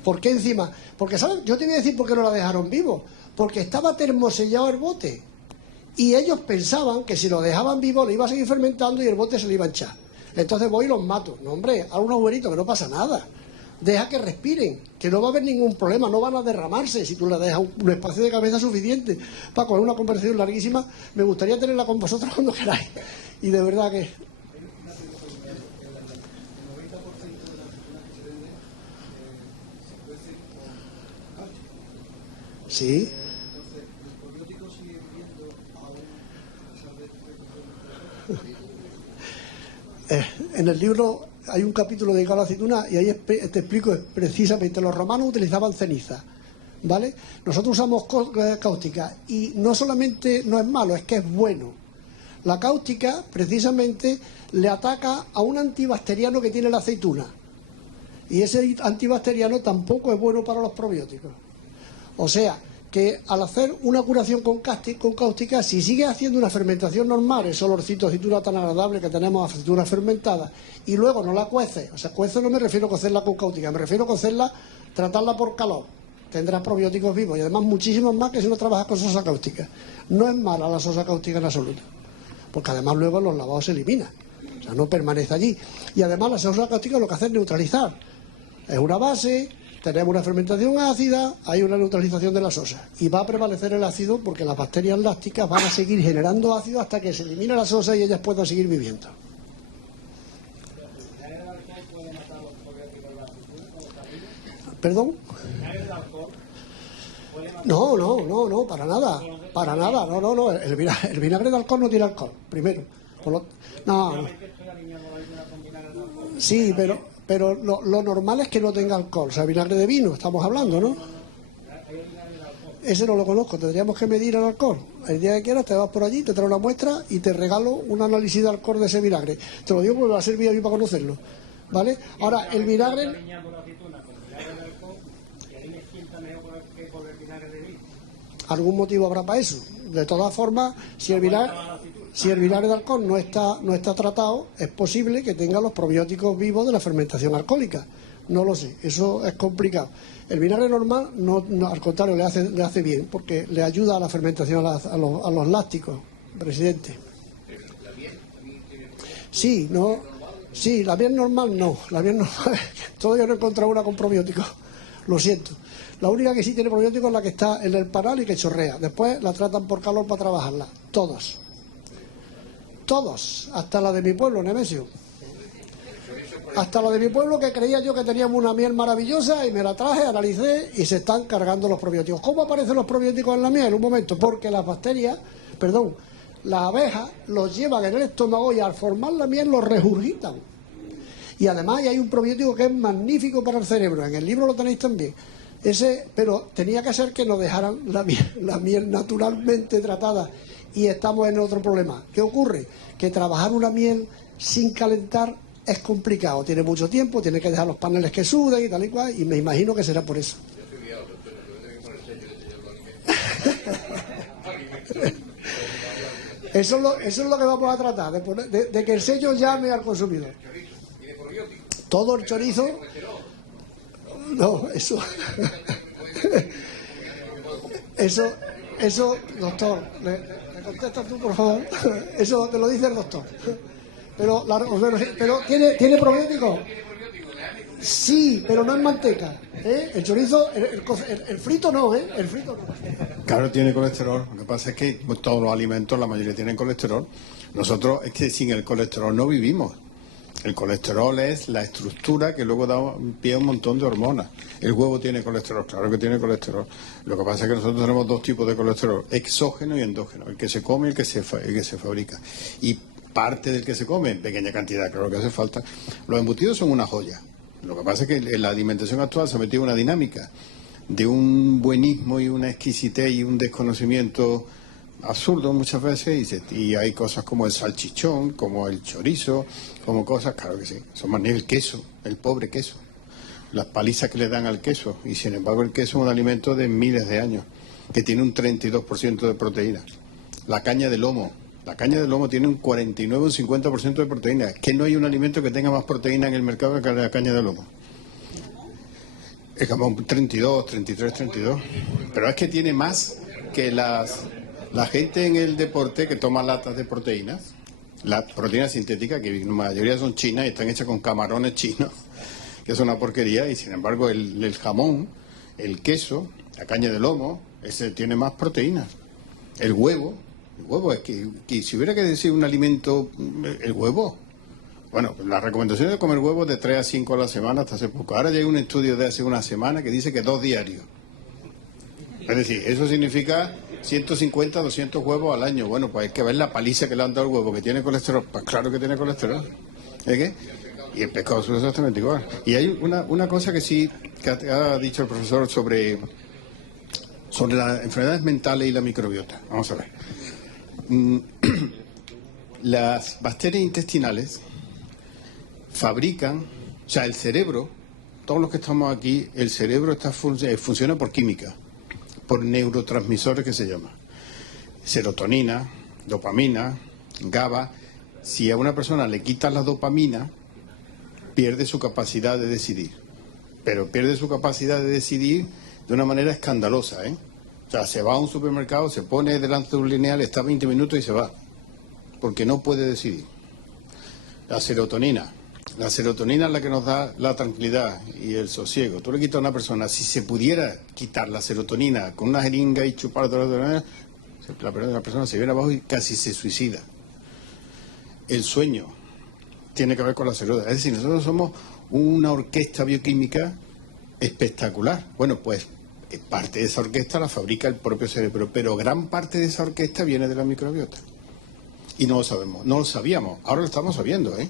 ¿Por qué encima? Porque, ¿sabes? Yo te voy a decir por qué no la dejaron vivo. Porque estaba termosellado el bote. Y ellos pensaban que si lo dejaban vivo le iba a seguir fermentando y el bote se le iba a hinchar. Entonces voy y los mato. No, hombre, haz un agujerito, que no pasa nada. Deja que respiren, que no va a haber ningún problema, no van a derramarse si tú le dejas un espacio de cabeza suficiente. Paco, es una conversación larguísima, me gustaría tenerla con vosotros cuando queráis. Y de verdad que... Sí. En el libro hay un capítulo dedicado a la aceituna y ahí te explico precisamente. Los romanos utilizaban ceniza, ¿vale? Nosotros usamos cáustica y no solamente no es malo, es que es bueno. La cáustica precisamente le ataca a un antibacteriano que tiene la aceituna y ese antibacteriano tampoco es bueno para los probióticos. O sea, que al hacer una curación con cáustica, si sigues haciendo una fermentación normal, ese olorcito de aceituna tan agradable que tenemos a aceituna fermentada, y luego no la cueces, o sea, cueces no me refiero a cocerla con cáustica, me refiero a cocerla, tratarla por calor, tendrás probióticos vivos y además muchísimos más que si no trabajas con sosa cáustica. No es mala la sosa cáustica en absoluto, porque además luego en los lavados se elimina, o sea, no permanece allí. Y además la sosa cáustica lo que hace es neutralizar, es una base tenemos una fermentación ácida, hay una neutralización de la sosa y va a prevalecer el ácido porque las bacterias lácticas van a seguir generando ácido hasta que se elimine la sosa y ellas puedan seguir viviendo. ¿Perdón? No, para nada, no, el vinagre de alcohol no tiene alcohol, primero. No. Sí, pero lo normal es que no tenga alcohol, o sea, vinagre de vino, estamos hablando, ¿no? Ese no lo conozco, tendríamos que medir el alcohol. El día que quieras te vas por allí, te traes una muestra y te regalo un análisis de alcohol de ese vinagre. Te lo digo porque me va a servir a mí para conocerlo, ¿vale? Ahora, el vinagre... Algún motivo habrá para eso. De todas formas, si el vinagre de alcohol no está tratado, es posible que tenga los probióticos vivos de la fermentación alcohólica. No lo sé, eso es complicado. El vinagre normal, no, al contrario, le hace bien, porque le ayuda a la fermentación a los lácticos, presidente. Sí, la miel normal no. La miel normal, todavía no he encontrado una con probióticos. Lo siento. La única que sí tiene probióticos es la que está en el panal y que chorrea. Después la tratan por calor para trabajarla. Todas. Hasta la de mi pueblo, Nemesio. Hasta la de mi pueblo, que creía yo que teníamos una miel maravillosa y me la traje, analicé y se están cargando los probióticos. ¿Cómo aparecen los probióticos en la miel? Un momento, porque las abejas los llevan en el estómago y al formar la miel los regurgitan. Y además hay un probiótico que es magnífico para el cerebro. En el libro lo tenéis también. Pero tenía que ser que nos dejaran la miel naturalmente tratada y estamos en otro problema. ¿Qué ocurre? Que trabajar una miel sin calentar es complicado, tiene mucho tiempo, tiene que dejar los paneles que suden y tal y cual, y me imagino que será por eso. Eso es lo que vamos a tratar, de que el sello llame al consumidor. Todo el chorizo... No, eso, doctor, ¿le contestas tú, por favor? Eso te lo dice el doctor. Pero ¿tiene probiótico? Sí, pero no en manteca. El chorizo, el frito no, el frito no. Claro, tiene colesterol. Lo que pasa es que todos los alimentos, la mayoría tienen colesterol. Nosotros es que sin el colesterol no vivimos. El colesterol es la estructura que luego da pie a un montón de hormonas. El huevo tiene colesterol, claro que tiene colesterol. Lo que pasa es que nosotros tenemos dos tipos de colesterol, exógeno y endógeno, el que se come y el que se fabrica. Y parte del que se come, en pequeña cantidad, claro que hace falta. Los embutidos son una joya. Lo que pasa es que en la alimentación actual se ha metido una dinámica de un buenismo y una exquisitez y un desconocimiento absurdo muchas veces, y hay cosas como el salchichón, como el chorizo, como cosas, claro que sí, son más el queso, el pobre queso, las palizas que le dan al queso, y sin embargo el queso es un alimento de miles de años, que tiene un 32% de proteína. La caña de lomo tiene un 49 o un 50% de proteína, que no hay un alimento que tenga más proteína en el mercado que la caña de lomo. Es como 32, 33, 32, pero es que tiene más que la gente en el deporte que toma latas de proteínas, las proteínas sintéticas, que la mayoría son chinas y están hechas con camarones chinos, que es una porquería, y sin embargo el jamón, el queso, la caña de lomo, ese tiene más proteínas. El huevo es que si hubiera que decir un alimento, el huevo, bueno, la recomendación de comer huevos de 3 a 5 a la semana hasta hace poco. Ahora ya hay un estudio de hace una semana que dice que 2 diarios. Es decir, eso significa 150, 200 huevos al año. Bueno, pues hay que ver la paliza que le han dado al huevo, que tiene colesterol. Pues claro que tiene colesterol. ¿Es qué? Y el pescado es exactamente igual. Y hay una cosa que sí que ha dicho el profesor sobre las enfermedades mentales y la microbiota. Vamos a ver. Las bacterias intestinales fabrican, o sea, el cerebro, todos los que estamos aquí, el cerebro funciona por química, por neurotransmisores que se llama serotonina, dopamina, GABA. Si a una persona le quitas la dopamina, pierde su capacidad de decidir, pero pierde su capacidad de decidir de una manera escandalosa, O sea, se va a un supermercado, se pone delante de un lineal, está 20 minutos y se va, porque no puede decidir. La serotonina, La serotonina es la que nos da la tranquilidad y el sosiego. Tú le quitas a una persona, si se pudiera quitar la serotonina con una jeringa y chupar la persona se viene abajo y casi se suicida. El sueño tiene que ver con la serotonina. Es decir, nosotros somos una orquesta bioquímica espectacular. Bueno, pues parte de esa orquesta la fabrica el propio cerebro, pero gran parte de esa orquesta viene de la microbiota. Y no lo sabemos, no lo sabíamos, ahora lo estamos sabiendo, ¿eh?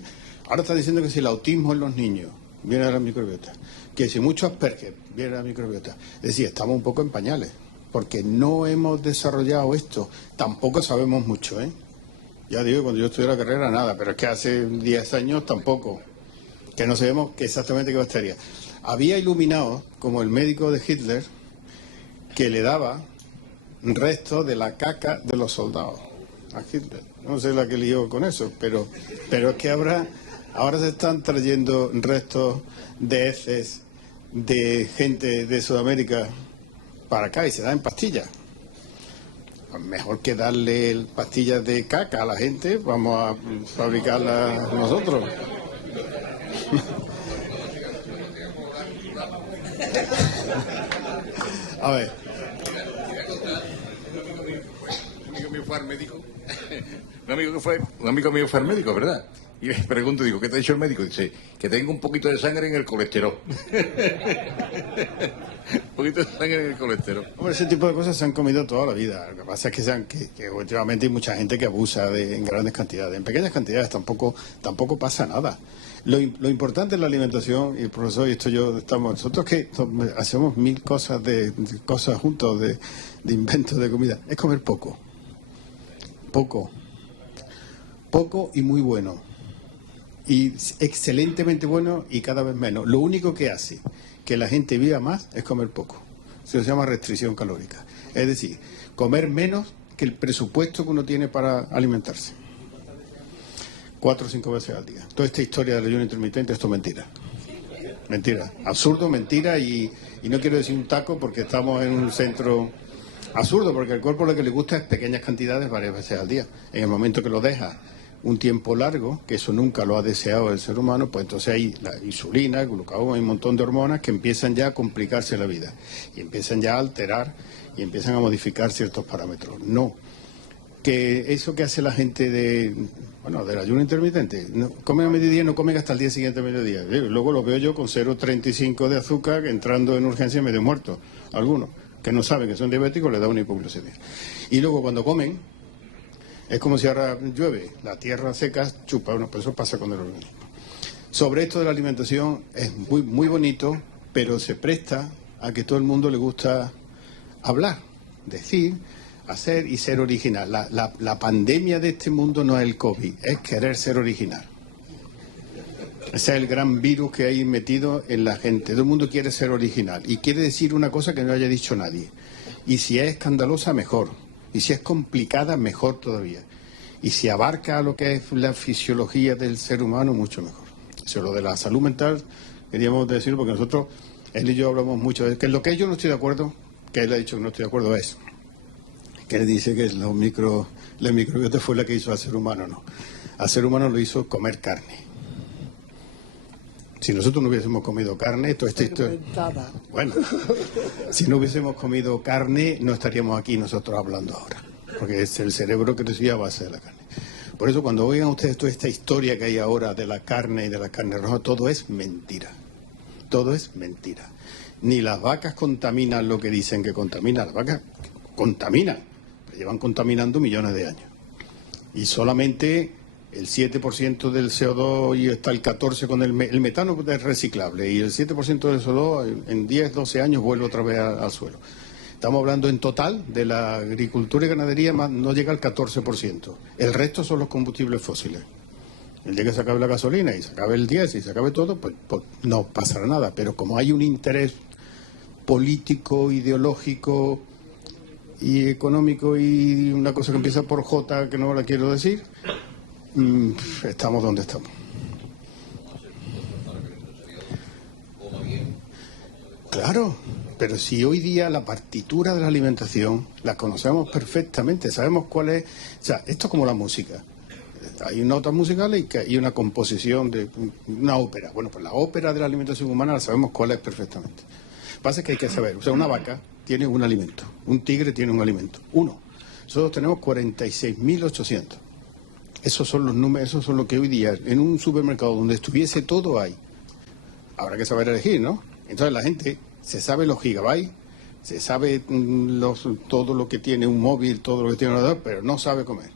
Ahora está diciendo que si el autismo en los niños viene de la microbiota, que si mucho Asperger viene de la microbiota. Es decir, estamos un poco en pañales, porque no hemos desarrollado esto, tampoco sabemos mucho, ¿eh? Ya digo, cuando yo estudié la carrera nada, pero es que hace 10 años tampoco, que no sabemos exactamente qué bacteria. Había iluminados, como el médico de Hitler, que le daba restos de la caca de los soldados a Hitler. No sé la que lió con eso, pero es que ahora se están trayendo restos de heces de gente de Sudamérica para acá y se dan en pastillas. Mejor que darle pastillas de caca a la gente, vamos a fabricarlas nosotros. A ver. Un amigo mío fue al médico. Un amigo mío fue al médico, ¿verdad? Y le pregunto, digo, ¿qué te ha dicho el médico? Dice, que tengo un poquito de sangre en el colesterol. Un poquito de sangre en el colesterol. Hombre, ese tipo de cosas se han comido toda la vida. Lo que pasa es que últimamente hay mucha gente que abusa en grandes cantidades. En pequeñas cantidades tampoco pasa nada. Lo importante en la alimentación, y el profesor y esto nosotros que hacemos mil cosas de cosas juntos, de inventos de comida, es comer poco y muy bueno. Y excelentemente bueno y cada vez menos. Lo único que hace que la gente viva más es comer poco. Eso se llama restricción calórica. Es decir, comer menos que el presupuesto que uno tiene para alimentarse. 4 o 5 veces al día. Toda esta historia del ayuno intermitente, esto es mentira. Mentira. Absurdo, mentira y no quiero decir un taco porque estamos en un centro absurdo, porque al cuerpo lo que le gusta es pequeñas cantidades varias veces al día. En el momento que lo deja un tiempo largo, que eso nunca lo ha deseado el ser humano, pues entonces hay la insulina, el glucagón, hay un montón de hormonas que empiezan ya a complicarse la vida y empiezan ya a alterar y empiezan a modificar ciertos parámetros. No, que eso que hace la gente del ayuno intermitente, come a mediodía, no come hasta el día siguiente a mediodía. Luego lo veo yo con 0,35 de azúcar entrando en urgencia medio muerto. Algunos que no saben que son diabéticos les da una hipoglucemia. Y luego cuando comen, es como si ahora llueve, la tierra seca chupa, pues eso pasa con el organismo. Sobre esto de la alimentación es muy, muy bonito, pero se presta a que todo el mundo le gusta hablar, decir, hacer y ser original. La pandemia de este mundo no es el COVID, es querer ser original. Ese es el gran virus que hay metido en la gente. Todo el mundo quiere ser original y quiere decir una cosa que no haya dicho nadie. Y si es escandalosa, mejor. Y si es complicada, mejor todavía. Y si abarca lo que es la fisiología del ser humano, mucho mejor. Eso, lo de la salud mental, queríamos decirlo porque nosotros, él y yo hablamos mucho de que lo que yo no estoy de acuerdo, que él ha dicho que no estoy de acuerdo es que él dice que la microbiota fue la que hizo al ser humano. No, al ser humano lo hizo comer carne. Si nosotros no hubiésemos comido carne, todo esto... Bueno, si no hubiésemos comido carne, no estaríamos aquí nosotros hablando ahora, porque es el cerebro que recibía a base de la carne. Por eso, cuando oigan ustedes toda esta historia que hay ahora de la carne y de la carne roja, todo es mentira. Todo es mentira. Ni las vacas contaminan lo que dicen que contaminan. Las vacas contaminan, pero llevan contaminando millones de años. Y solamente el 7% del CO2 y está el 14% con el metano es reciclable y el 7% del CO2 en 10, 12 años vuelve otra vez al suelo. Estamos hablando en total de la agricultura y ganadería, no llega al 14%. El resto son los combustibles fósiles. El día que se acabe la gasolina y se acabe el diésel y se acabe todo, pues no pasará nada. Pero como hay un interés político, ideológico y económico y una cosa que empieza por J, que no la quiero decir, estamos donde estamos. Claro, pero si hoy día la partitura de la alimentación la conocemos perfectamente, sabemos cuál es. O sea, esto es como la música. Hay notas musicales y una composición de una ópera. Bueno, pues la ópera de la alimentación humana la sabemos cuál es perfectamente. Lo que pasa es que hay que saber, o sea, una vaca tiene un alimento, un tigre tiene un alimento, uno. Nosotros tenemos 46.800. Esos son los números, esos son lo que hoy día en un supermercado donde estuviese todo hay. Habrá que saber elegir, ¿no? Entonces la gente se sabe los gigabytes, se sabe todo lo que tiene un móvil, todo lo que tiene un ordenador, pero no sabe comer.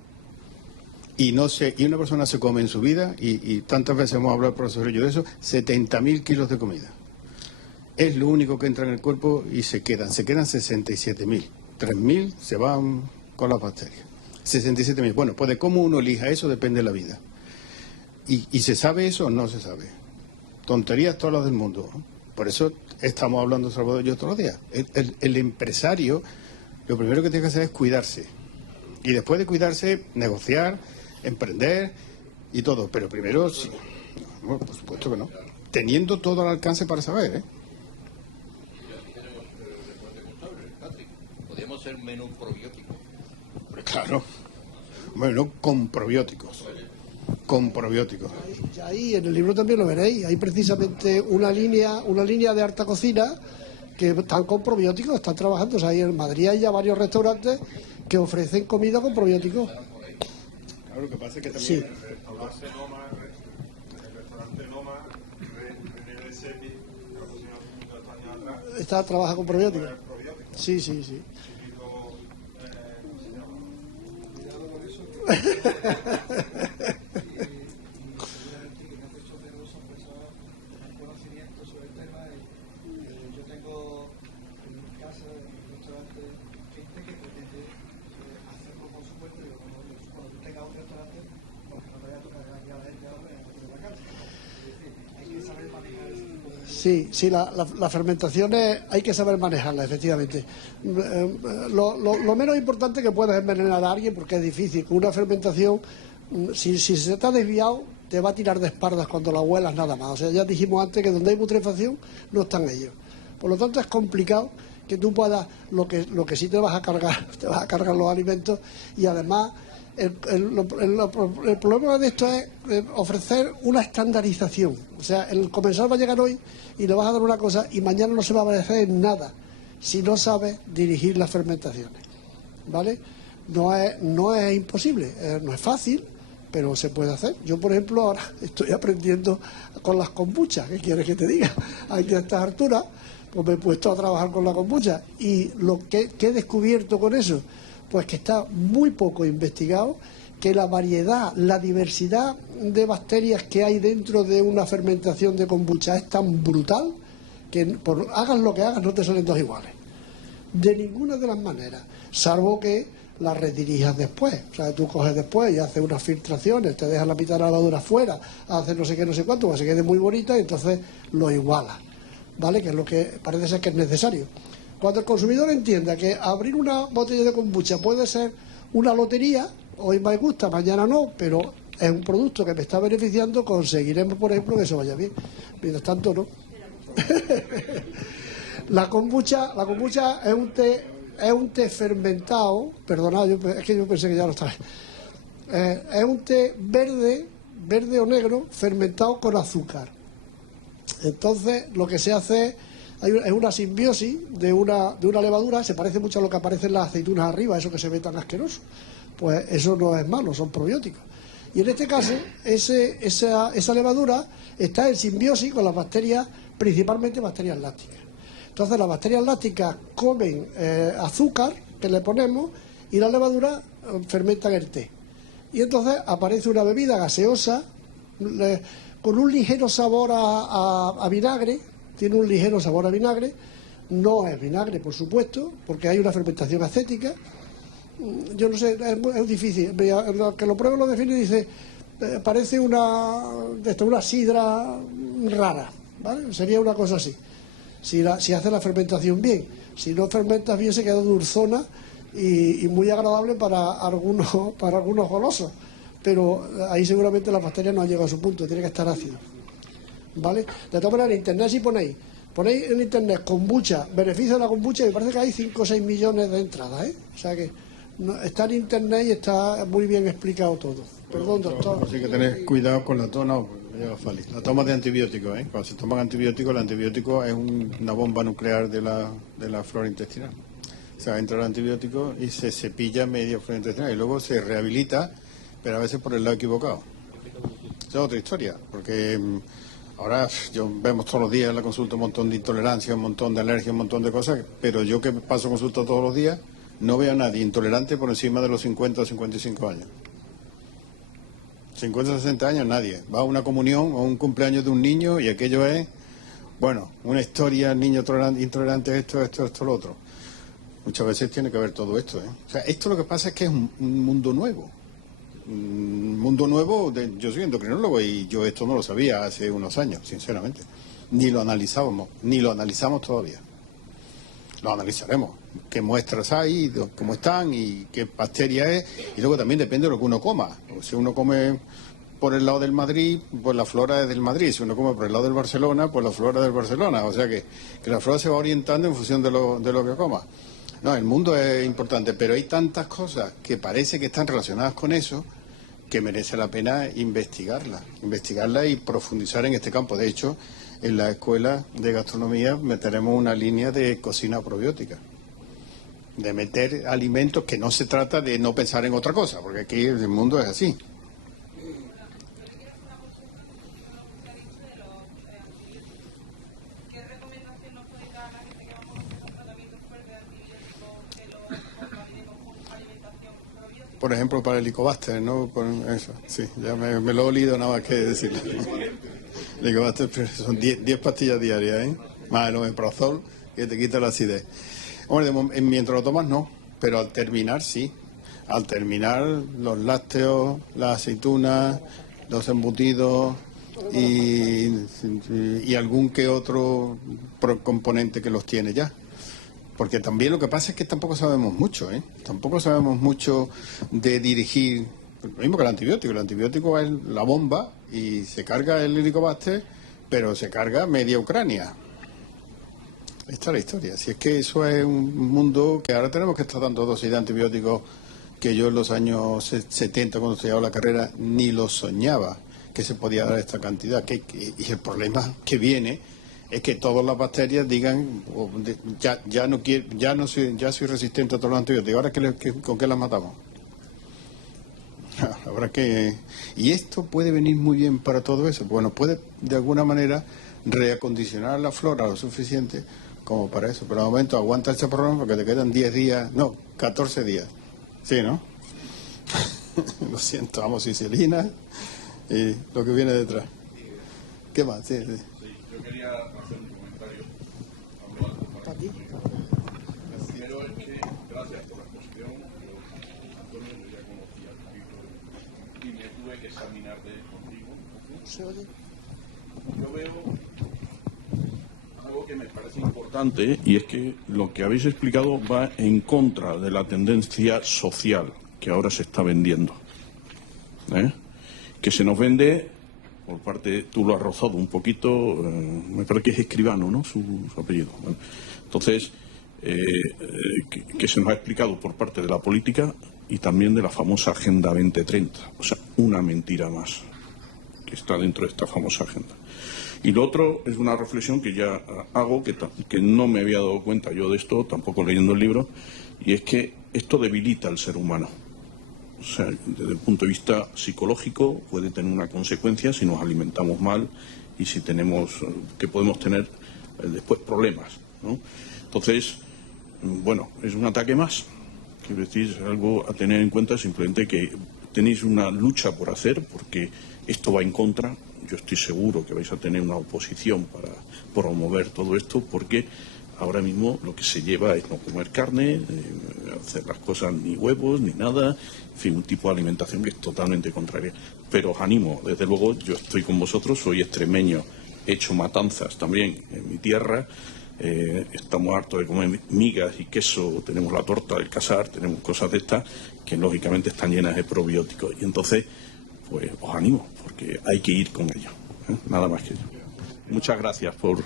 Y una persona se come en su vida, y tantas veces hemos hablado, profesor y yo de eso, 70.000 kilos de comida. Es lo único que entra en el cuerpo y se quedan 67.000. 3.000 se van con las bacterias. 67.000. Bueno, pues de cómo uno elija eso depende de la vida. ¿Y se sabe eso o no se sabe? Tonterías todas las del mundo, ¿no? Por eso estamos hablando, Salvador y yo, todos los días. El empresario, lo primero que tiene que hacer es cuidarse. Y después de cuidarse, negociar, emprender y todo. Pero primero, sí. No, por supuesto que no. Teniendo todo al alcance para saber, ¿eh? Y aquí tenemos el reporte contable, Patrick. Podríamos ser un menú probiótico. Claro. Bueno, con probióticos. Con probióticos. Y ahí en el libro también lo veréis. Hay precisamente una línea de alta cocina que están con probióticos, están trabajando. O sea, ahí en Madrid hay ya varios restaurantes que ofrecen comida con probióticos. Claro, lo que pasa es que también... Sí. El restaurante Noma, René de Sepi, que lo pusieron hace muchos años atrás, Trabaja con probióticos. probióticos. Sí, sí, sí. Típico, ¿cómo se llama? Cuidado con eso. Yo tengo en mi casa, en mi restaurante, gente que pretende hacerlo con su cuenta. Digo, cuando tú tengas un restaurante, porque no te vaya a tocar aquí a la gente ahora en la calle. Es decir, hay que saber manejar ese tipo de... Sí, las fermentaciones hay que saber manejarlas, efectivamente. Lo menos importante que puedes envenenar a alguien, porque es difícil. Con una fermentación, si se te ha desviado, te va a tirar de espaldas cuando la huelas nada más. O sea, ya dijimos antes que donde hay putrefacción no están ellos. Por lo tanto, es complicado que tú puedas, lo que sí te vas a cargar los alimentos, y además el problema de esto es ofrecer una estandarización. O sea, el comensal va a llegar hoy y le vas a dar una cosa y mañana no se va a parecer en nada si no sabes dirigir las fermentaciones, ¿vale? No es imposible, no es fácil, pero se puede hacer. Yo, por ejemplo, ahora estoy aprendiendo con las kombuchas. ¿Qué quieres que te diga? Aquí a estas alturas, pues me he puesto a trabajar con la kombucha. Y lo que he descubierto con eso, pues que está muy poco investigado, que la variedad, la diversidad de bacterias que hay dentro de una fermentación de kombucha es tan brutal que hagas lo que hagas no te salen dos iguales. De ninguna de las maneras, salvo que la redirijas después. O sea, tú coges después y haces unas filtraciones, te dejas la mitad de la levadura fuera, haces no sé qué, no sé cuánto, para que se quede muy bonita, y entonces lo igualas, ¿vale? Que es lo que parece ser que es necesario. Cuando el consumidor entienda que abrir una botella de kombucha puede ser una lotería, hoy me gusta, mañana no, pero es un producto que me está beneficiando, conseguiremos, por ejemplo, que eso vaya bien. Mientras tanto, no. La kombucha es un té fermentado, perdonad, es que yo pensé que ya lo estaba. Es un té verde o negro, fermentado con azúcar. Entonces, lo que se hace es una simbiosis de una levadura, se parece mucho a lo que aparece en las aceitunas arriba, eso que se ve tan asqueroso. Pues eso no es malo, son probióticos. Y en este caso, esa levadura está en simbiosis con las bacterias, principalmente bacterias lácticas. Entonces las bacterias lácticas comen azúcar que le ponemos y la levadura fermentan el té. Y entonces aparece una bebida gaseosa con un ligero sabor a vinagre, tiene un ligero sabor a vinagre, no es vinagre por supuesto, porque hay una fermentación acética. Yo no sé, es difícil. Que lo pruebe lo define y dice, parece una sidra rara, ¿vale? Sería una cosa así. Si hace la fermentación bien. Si no fermentas bien, se queda dulzona y muy agradable para algunos golosos. Pero ahí seguramente las bacterias no han llegado a su punto, tiene que estar ácido, ¿vale? De todas maneras, en internet, si ponéis en internet kombucha, beneficio de la kombucha, me parece que hay 5 o 6 millones de entradas, ¿eh? O sea que está en internet y está muy bien explicado todo. Perdón, doctor. Así que tener cuidado con la toma, la toma de antibióticos, ¿eh? Cuando se toman antibióticos, el antibiótico es una bomba nuclear de la flora intestinal. O sea, entra el antibiótico y se cepilla media flora intestinal y luego se rehabilita, pero a veces por el lado equivocado. Es otra historia, porque ahora vemos todos los días en la consulta un montón de intolerancia, un montón de alergias, un montón de cosas, pero yo que paso consulta todos los días, no veo a nadie intolerante por encima de los 50 o 55 años. 50 o 60 años nadie. Va a una comunión o un cumpleaños de un niño y aquello es, bueno, una historia, niño intolerante, esto, lo otro. Muchas veces tiene que ver todo esto, ¿eh? O sea, esto lo que pasa es que es un mundo nuevo. Un mundo nuevo, yo soy endocrinólogo y yo esto no lo sabía hace unos años, sinceramente. Ni lo analizamos todavía. Lo analizaremos. Qué muestras hay, cómo están y qué bacteria es. Y luego también depende de lo que uno coma. Si uno come por el lado del Madrid, pues la flora es del Madrid. Si uno come por el lado del Barcelona, pues la flora es del Barcelona. O sea que la flora se va orientando en función de lo que coma. No, el mundo es importante, pero hay tantas cosas que parece que están relacionadas con eso que merece la pena investigarla y profundizar en este campo. De hecho, en la escuela de gastronomía meteremos una línea de cocina probiótica, de meter alimentos que no se trata de no pensar en otra cosa, porque aquí el mundo es así. Por ejemplo, para el Helicobacter, ¿no? Por eso, sí, ya me lo he olido nada más que decirle. Helicobacter son 10 pastillas diarias, ¿eh? Más el omeprazol, que te quita la acidez. Hombre, mientras lo tomas, no, pero al terminar, sí. Al terminar, los lácteos, las aceitunas, los embutidos y algún que otro componente que los tiene ya. Porque también lo que pasa es que tampoco sabemos mucho, ¿eh? Tampoco sabemos mucho de dirigir, lo mismo que el antibiótico. El antibiótico es la bomba y se carga el Helicobacter, pero se carga media Ucrania. Esta es la historia. Si es que eso es un mundo que ahora tenemos que estar dando dosis de antibióticos que yo en los años 70, cuando estudiaba la carrera, ni lo soñaba que se podía dar esta cantidad. Y el problema que viene es que todas las bacterias digan ya soy resistente a todos los antibióticos. ¿Ahora con qué las matamos? Habrá que... Y esto puede venir muy bien para todo eso. Bueno, puede de alguna manera reacondicionar la flora lo suficiente como para eso. Pero de momento aguanta el chaparrón porque te quedan 10 días, no, 14 días. Sí, ¿no? Lo siento, amoxicilina y lo que viene detrás. ¿Qué más? Sí. Yo quería hacer un comentario. Para ti. Primero es que, gracias por la exposición, Antonio, yo ya conocía el libro y me tuve que examinar contigo. ¿Se oye? Yo veo algo que me parece importante y es que lo que habéis explicado va en contra de la tendencia social que ahora se está vendiendo. Que se nos vende... por parte, tú lo has rozado un poquito, me parece que es Escribano, ¿no? Su apellido. Bueno, entonces, que se nos ha explicado por parte de la política y también de la famosa Agenda 2030. O sea, una mentira más que está dentro de esta famosa agenda. Y lo otro es una reflexión que ya hago, que no me había dado cuenta yo de esto, tampoco leyendo el libro, y es que esto debilita al ser humano. O sea, desde el punto de vista psicológico puede tener una consecuencia si nos alimentamos mal y si que podemos tener después problemas, ¿no? Entonces, bueno, es un ataque más. Quiero decir, es algo a tener en cuenta, simplemente que tenéis una lucha por hacer, porque esto va en contra. Yo estoy seguro que vais a tener una oposición para promover todo esto, porque ahora mismo lo que se lleva es no comer carne, hacer las cosas ni huevos, ni nada, en fin, un tipo de alimentación que es totalmente contraria. Pero os animo, desde luego, yo estoy con vosotros, soy extremeño, he hecho matanzas también en mi tierra, estamos hartos de comer migas y queso, tenemos la torta del casar, tenemos cosas de estas que lógicamente están llenas de probióticos. Y entonces, pues os animo, porque hay que ir con ello, nada más que ello. Muchas gracias por...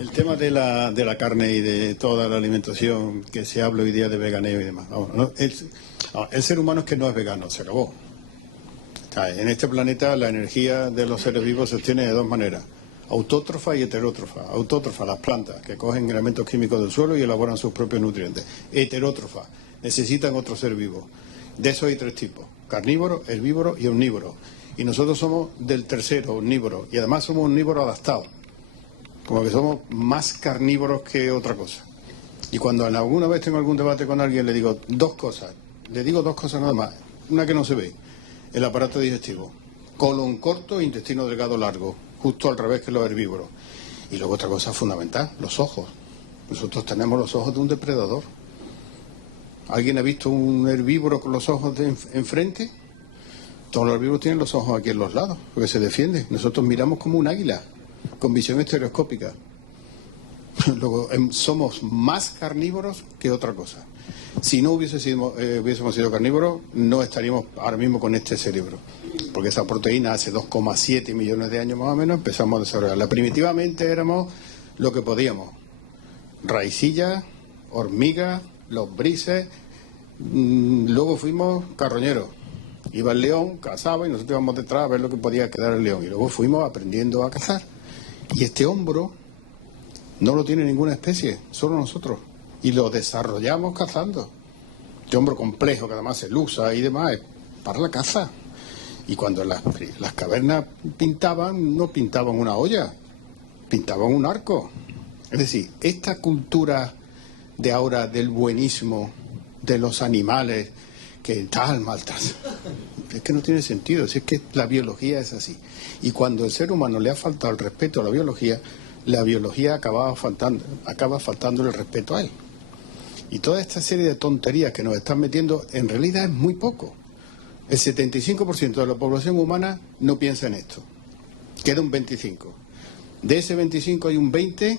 El tema de la carne y de toda la alimentación que se habla hoy día de veganeo y demás. Vamos, ¿no? El ser humano es que no es vegano, se acabó. O sea, en este planeta la energía de los seres vivos se obtiene de dos maneras: autótrofa y heterótrofa. Autótrofa, las plantas, que cogen elementos químicos del suelo y elaboran sus propios nutrientes. Heterótrofa, necesitan otro ser vivo. De eso hay tres tipos: carnívoro, herbívoro y omnívoro. Y nosotros somos del tercero, omnívoro. Y además somos omnívoros adaptados. Como que somos más carnívoros que otra cosa. Y cuando alguna vez tengo algún debate con alguien, le digo dos cosas. Le digo dos cosas nada más. Una que no se ve: el aparato digestivo. Colon corto e intestino delgado largo. Justo al revés que los herbívoros. Y luego otra cosa fundamental: los ojos. Nosotros tenemos los ojos de un depredador. ¿Alguien ha visto un herbívoro con los ojos enfrente? Todos los herbívoros tienen los ojos aquí en los lados, porque se defiende. Nosotros miramos como un águila, con visión estereoscópica. Luego, somos más carnívoros que otra cosa. Si no hubiésemos sido carnívoros, no estaríamos ahora mismo con este cerebro. Porque esa proteína hace 2,7 millones de años más o menos empezamos a desarrollarla. Primitivamente éramos lo que podíamos: raicillas, hormigas, lombrices. Luego fuimos carroñeros. Iba el león, cazaba y nosotros íbamos detrás a ver lo que podía quedar el león. Y luego fuimos aprendiendo a cazar. Y este hombro no lo tiene ninguna especie, solo nosotros. Y lo desarrollamos cazando. Este hombro complejo que además se usa y demás es para la caza. Y cuando las cavernas pintaban, no pintaban una olla, pintaban un arco. Es decir, esta cultura de ahora del buenismo, de los animales, que tal maltrato, es que no tiene sentido. Si es que la biología es así. Y cuando al ser humano le ha faltado el respeto a la biología acaba faltando el respeto a él. Y toda esta serie de tonterías que nos están metiendo en realidad es muy poco. El 75% de la población humana no piensa en esto. Queda un 25%. De ese 25 hay un 20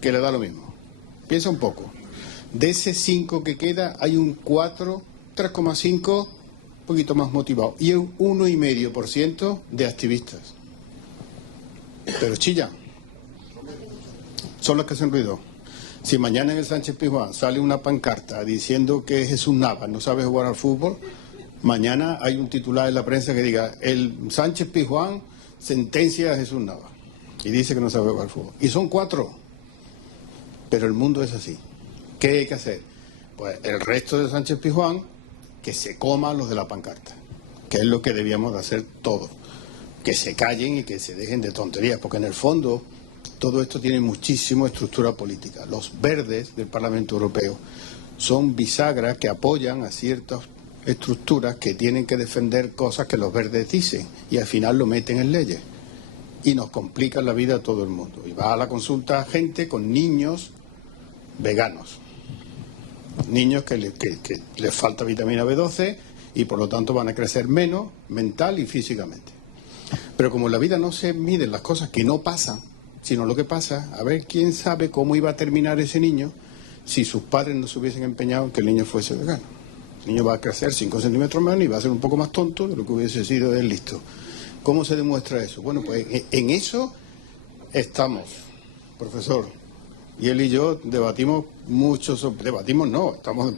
que le da lo mismo. Piensa un poco. De ese 5 que queda hay un 3,5 un poquito más motivado. Y un 1,5% de activistas. Pero chilla. Son los que hacen ruido. Si mañana en el Sánchez Pizjuán sale una pancarta diciendo que Jesús Navas no sabe jugar al fútbol, mañana hay un titular en la prensa que diga: el Sánchez Pizjuán sentencia a Jesús Navas. Y dice que no sabe jugar al fútbol. Y son 4. Pero el mundo es así. ¿Qué hay que hacer? Pues el resto de Sánchez Pizjuán que se coman los de la pancarta, que es lo que debíamos de hacer todos. Que se callen y que se dejen de tonterías, porque en el fondo todo esto tiene muchísima estructura política. Los verdes del Parlamento Europeo son bisagras que apoyan a ciertas estructuras que tienen que defender cosas que los verdes dicen y al final lo meten en leyes y nos complican la vida a todo el mundo. Y va a la consulta gente con niños veganos, niños que les falta vitamina B12 y por lo tanto van a crecer menos mental y físicamente. Pero como en la vida no se miden las cosas que no pasan, sino lo que pasa, a ver quién sabe cómo iba a terminar ese niño si sus padres no se hubiesen empeñado en que el niño fuese vegano. El niño va a crecer 5 centímetros menos y va a ser un poco más tonto de lo que hubiese sido él listo. ¿Cómo se demuestra eso? Bueno, pues en eso estamos, profesor. Y él y yo debatimos mucho,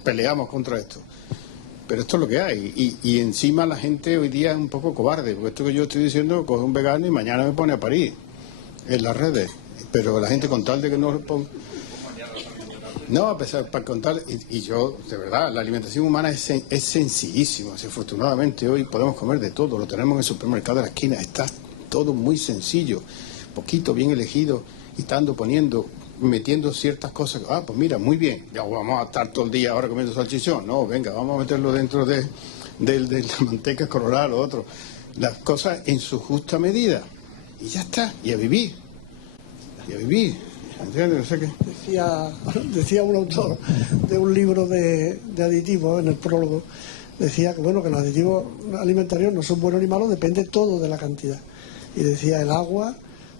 peleamos contra esto. Pero esto es lo que hay. Y encima la gente hoy día es un poco cobarde, porque esto que yo estoy diciendo, coge un vegano y mañana me pone a parir en las redes. Pero la gente con tal de que no lo ponga... No, a pesar, para contar, y yo, de verdad, la alimentación humana es sencillísima. Afortunadamente hoy podemos comer de todo, lo tenemos en el supermercado de la esquina, está todo muy sencillo, poquito, bien elegido, y metiendo ciertas cosas. Ah, pues mira, muy bien, ya vamos a estar todo el día ahora comiendo salchichón. No, venga, vamos a meterlo dentro de la manteca colorada, lo otro. Las cosas en su justa medida. Y ya está, y a vivir. ¿Entiendes? No sé qué. Decía un autor de un libro de aditivos, en el prólogo, decía que bueno, que los aditivos alimentarios no son buenos ni malos, depende todo de la cantidad. Y decía el agua,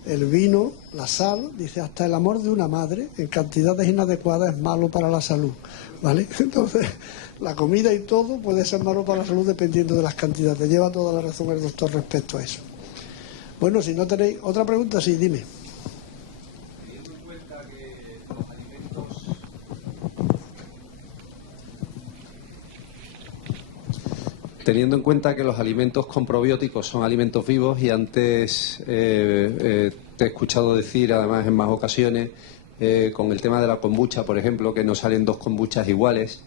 el vino, la sal, dice hasta el amor de una madre en cantidades inadecuadas es malo para la salud, ¿vale? Entonces, la comida y todo puede ser malo para la salud dependiendo de las cantidades. Lleva toda la razón el doctor respecto a eso. Bueno, si no tenéis otra pregunta, sí, dime. Teniendo en cuenta que los alimentos... Teniendo en cuenta que los alimentos con probióticos son alimentos vivos, y antes te he escuchado decir, además en más ocasiones, con el tema de la kombucha, por ejemplo, que no salen dos kombuchas iguales,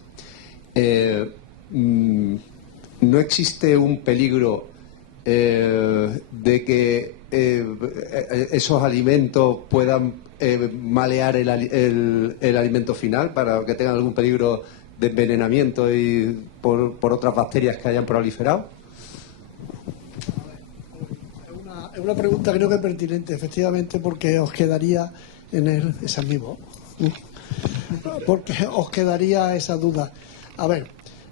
¿no existe un peligro de que esos alimentos puedan malear el alimento final, para que tengan algún peligro de envenenamiento y por otras bacterias que hayan proliferado? Es una pregunta creo que pertinente, efectivamente, porque os quedaría en el... Es el mismo. Porque os quedaría esa duda. A ver,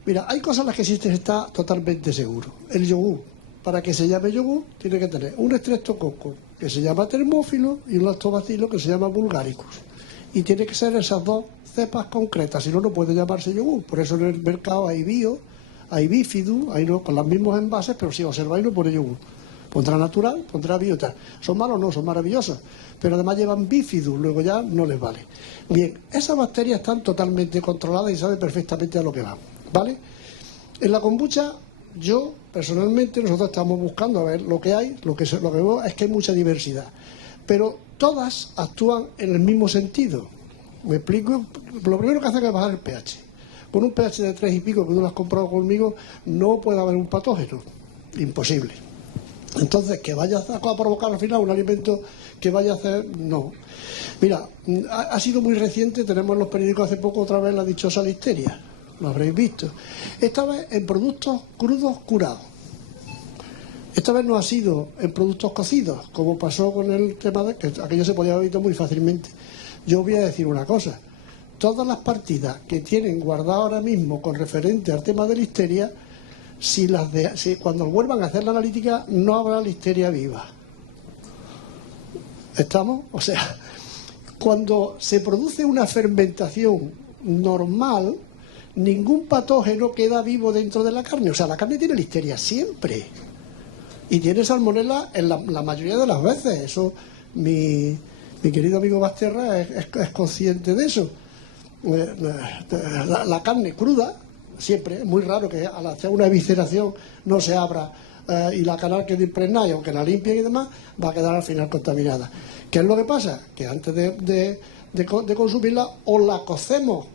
mira, hay cosas en las que existe, está totalmente seguro. El yogur, para que se llame yogur, tiene que tener un estreptococo que se llama termófilo y un lactobacilo que se llama vulgaricus. Y tiene que ser esas dos cepas concretas, si no, no puede llamarse yogur. Por eso en el mercado hay bio, hay bífido, hay no, con los mismos envases, pero si observáis no pone yogur. Pondrá natural, pondrá bio y tal. ¿Son malos? No, son maravillosos. Pero además llevan bífido, luego ya no les vale. Bien, esas bacterias están totalmente controladas y saben perfectamente a lo que van, ¿vale? En la kombucha, yo personalmente, nosotros estamos buscando a ver lo que hay, lo que veo es que hay mucha diversidad. Pero todas actúan en el mismo sentido. Me explico. Lo primero que hacen es bajar el pH. Con un pH de 3 y pico que tú lo has comprado conmigo, no puede haber un patógeno. Imposible. Entonces, que vaya a provocar al final un alimento que vaya a hacer, no. Mira, ha sido muy reciente, tenemos en los periódicos hace poco otra vez la dichosa listeria, lo habréis visto. Esta vez en productos crudos curados. Esta vez no ha sido en productos cocidos, como pasó con el tema de que aquello se podía haber visto muy fácilmente. Yo voy a decir una cosa, todas las partidas que tienen guardadas ahora mismo con referente al tema de listeria, si cuando vuelvan a hacer la analítica no habrá listeria viva. ¿Estamos? O sea, cuando se produce una fermentación normal, ningún patógeno queda vivo dentro de la carne. O sea, la carne tiene listeria siempre. Y tiene salmonela en la mayoría de las veces. Eso, mi querido amigo Basterra es consciente de eso. La carne cruda, siempre, es muy raro que al hacer una evisceración no se abra y la canal quede impregnada, y aunque la limpien y demás, va a quedar al final contaminada. ¿Qué es lo que pasa? Que antes de consumirla, o la cocemos,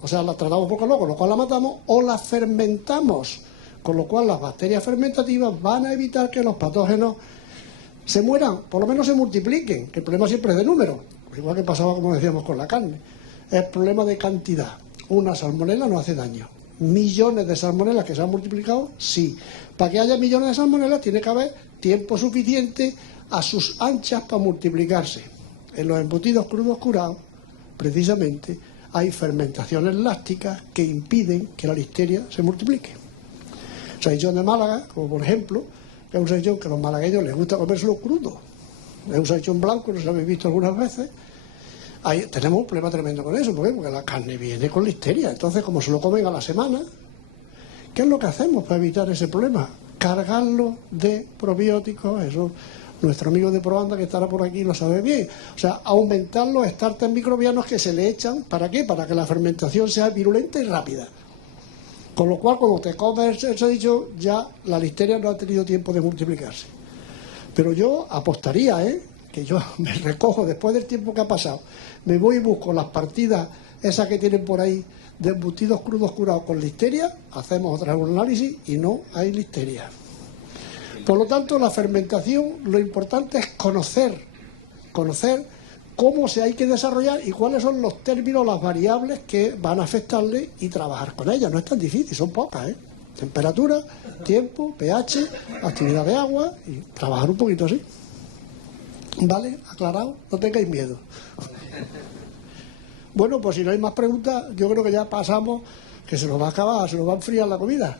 o sea, la tratamos por calor, con lo cual la matamos, o la fermentamos, con lo cual las bacterias fermentativas van a evitar que los patógenos se mueran, por lo menos se multipliquen, que el problema siempre es de número, igual que pasaba, como decíamos, con la carne. Es problema de cantidad. Una salmonela no hace daño. Millones de salmonelas que se han multiplicado, sí. Para que haya millones de salmonelas tiene que haber tiempo suficiente a sus anchas para multiplicarse. En los embutidos crudos curados, precisamente, hay fermentaciones lácticas que impiden que la listeria se multiplique. Salchichón de Málaga, como por ejemplo, que es un salchichón que a los malagueños les gusta comérselo crudo. Es un salchichón blanco, no sé si lo habéis visto algunas veces. Ahí tenemos un problema tremendo con eso. ¿Por qué? Porque la carne viene con listeria. Entonces, como se lo comen a la semana, ¿qué es lo que hacemos para evitar ese problema? Cargarlo de probióticos. Eso nuestro amigo de Proanda, que estará por aquí, lo sabe bien. O sea, aumentar los starters microbianos que se le echan. ¿Para qué? Para que la fermentación sea virulenta y rápida. Con lo cual, cuando te comes eso dicho, ya la listeria no ha tenido tiempo de multiplicarse. Pero yo apostaría, que yo me recojo después del tiempo que ha pasado, me voy y busco las partidas esas que tienen por ahí de embutidos crudos curados con listeria, hacemos otra vez un análisis y no hay listeria. Por lo tanto, la fermentación, lo importante es conocer cómo se hay que desarrollar y cuáles son los términos, las variables que van a afectarle y trabajar con ellas. No es tan difícil, son pocas, temperatura, tiempo, pH, actividad de agua y trabajar un poquito así. ¿Vale? ¿Aclarado? No tengáis miedo. Bueno, pues si no hay más preguntas, yo creo que ya pasamos, que se nos va a acabar, se nos va a enfriar la comida.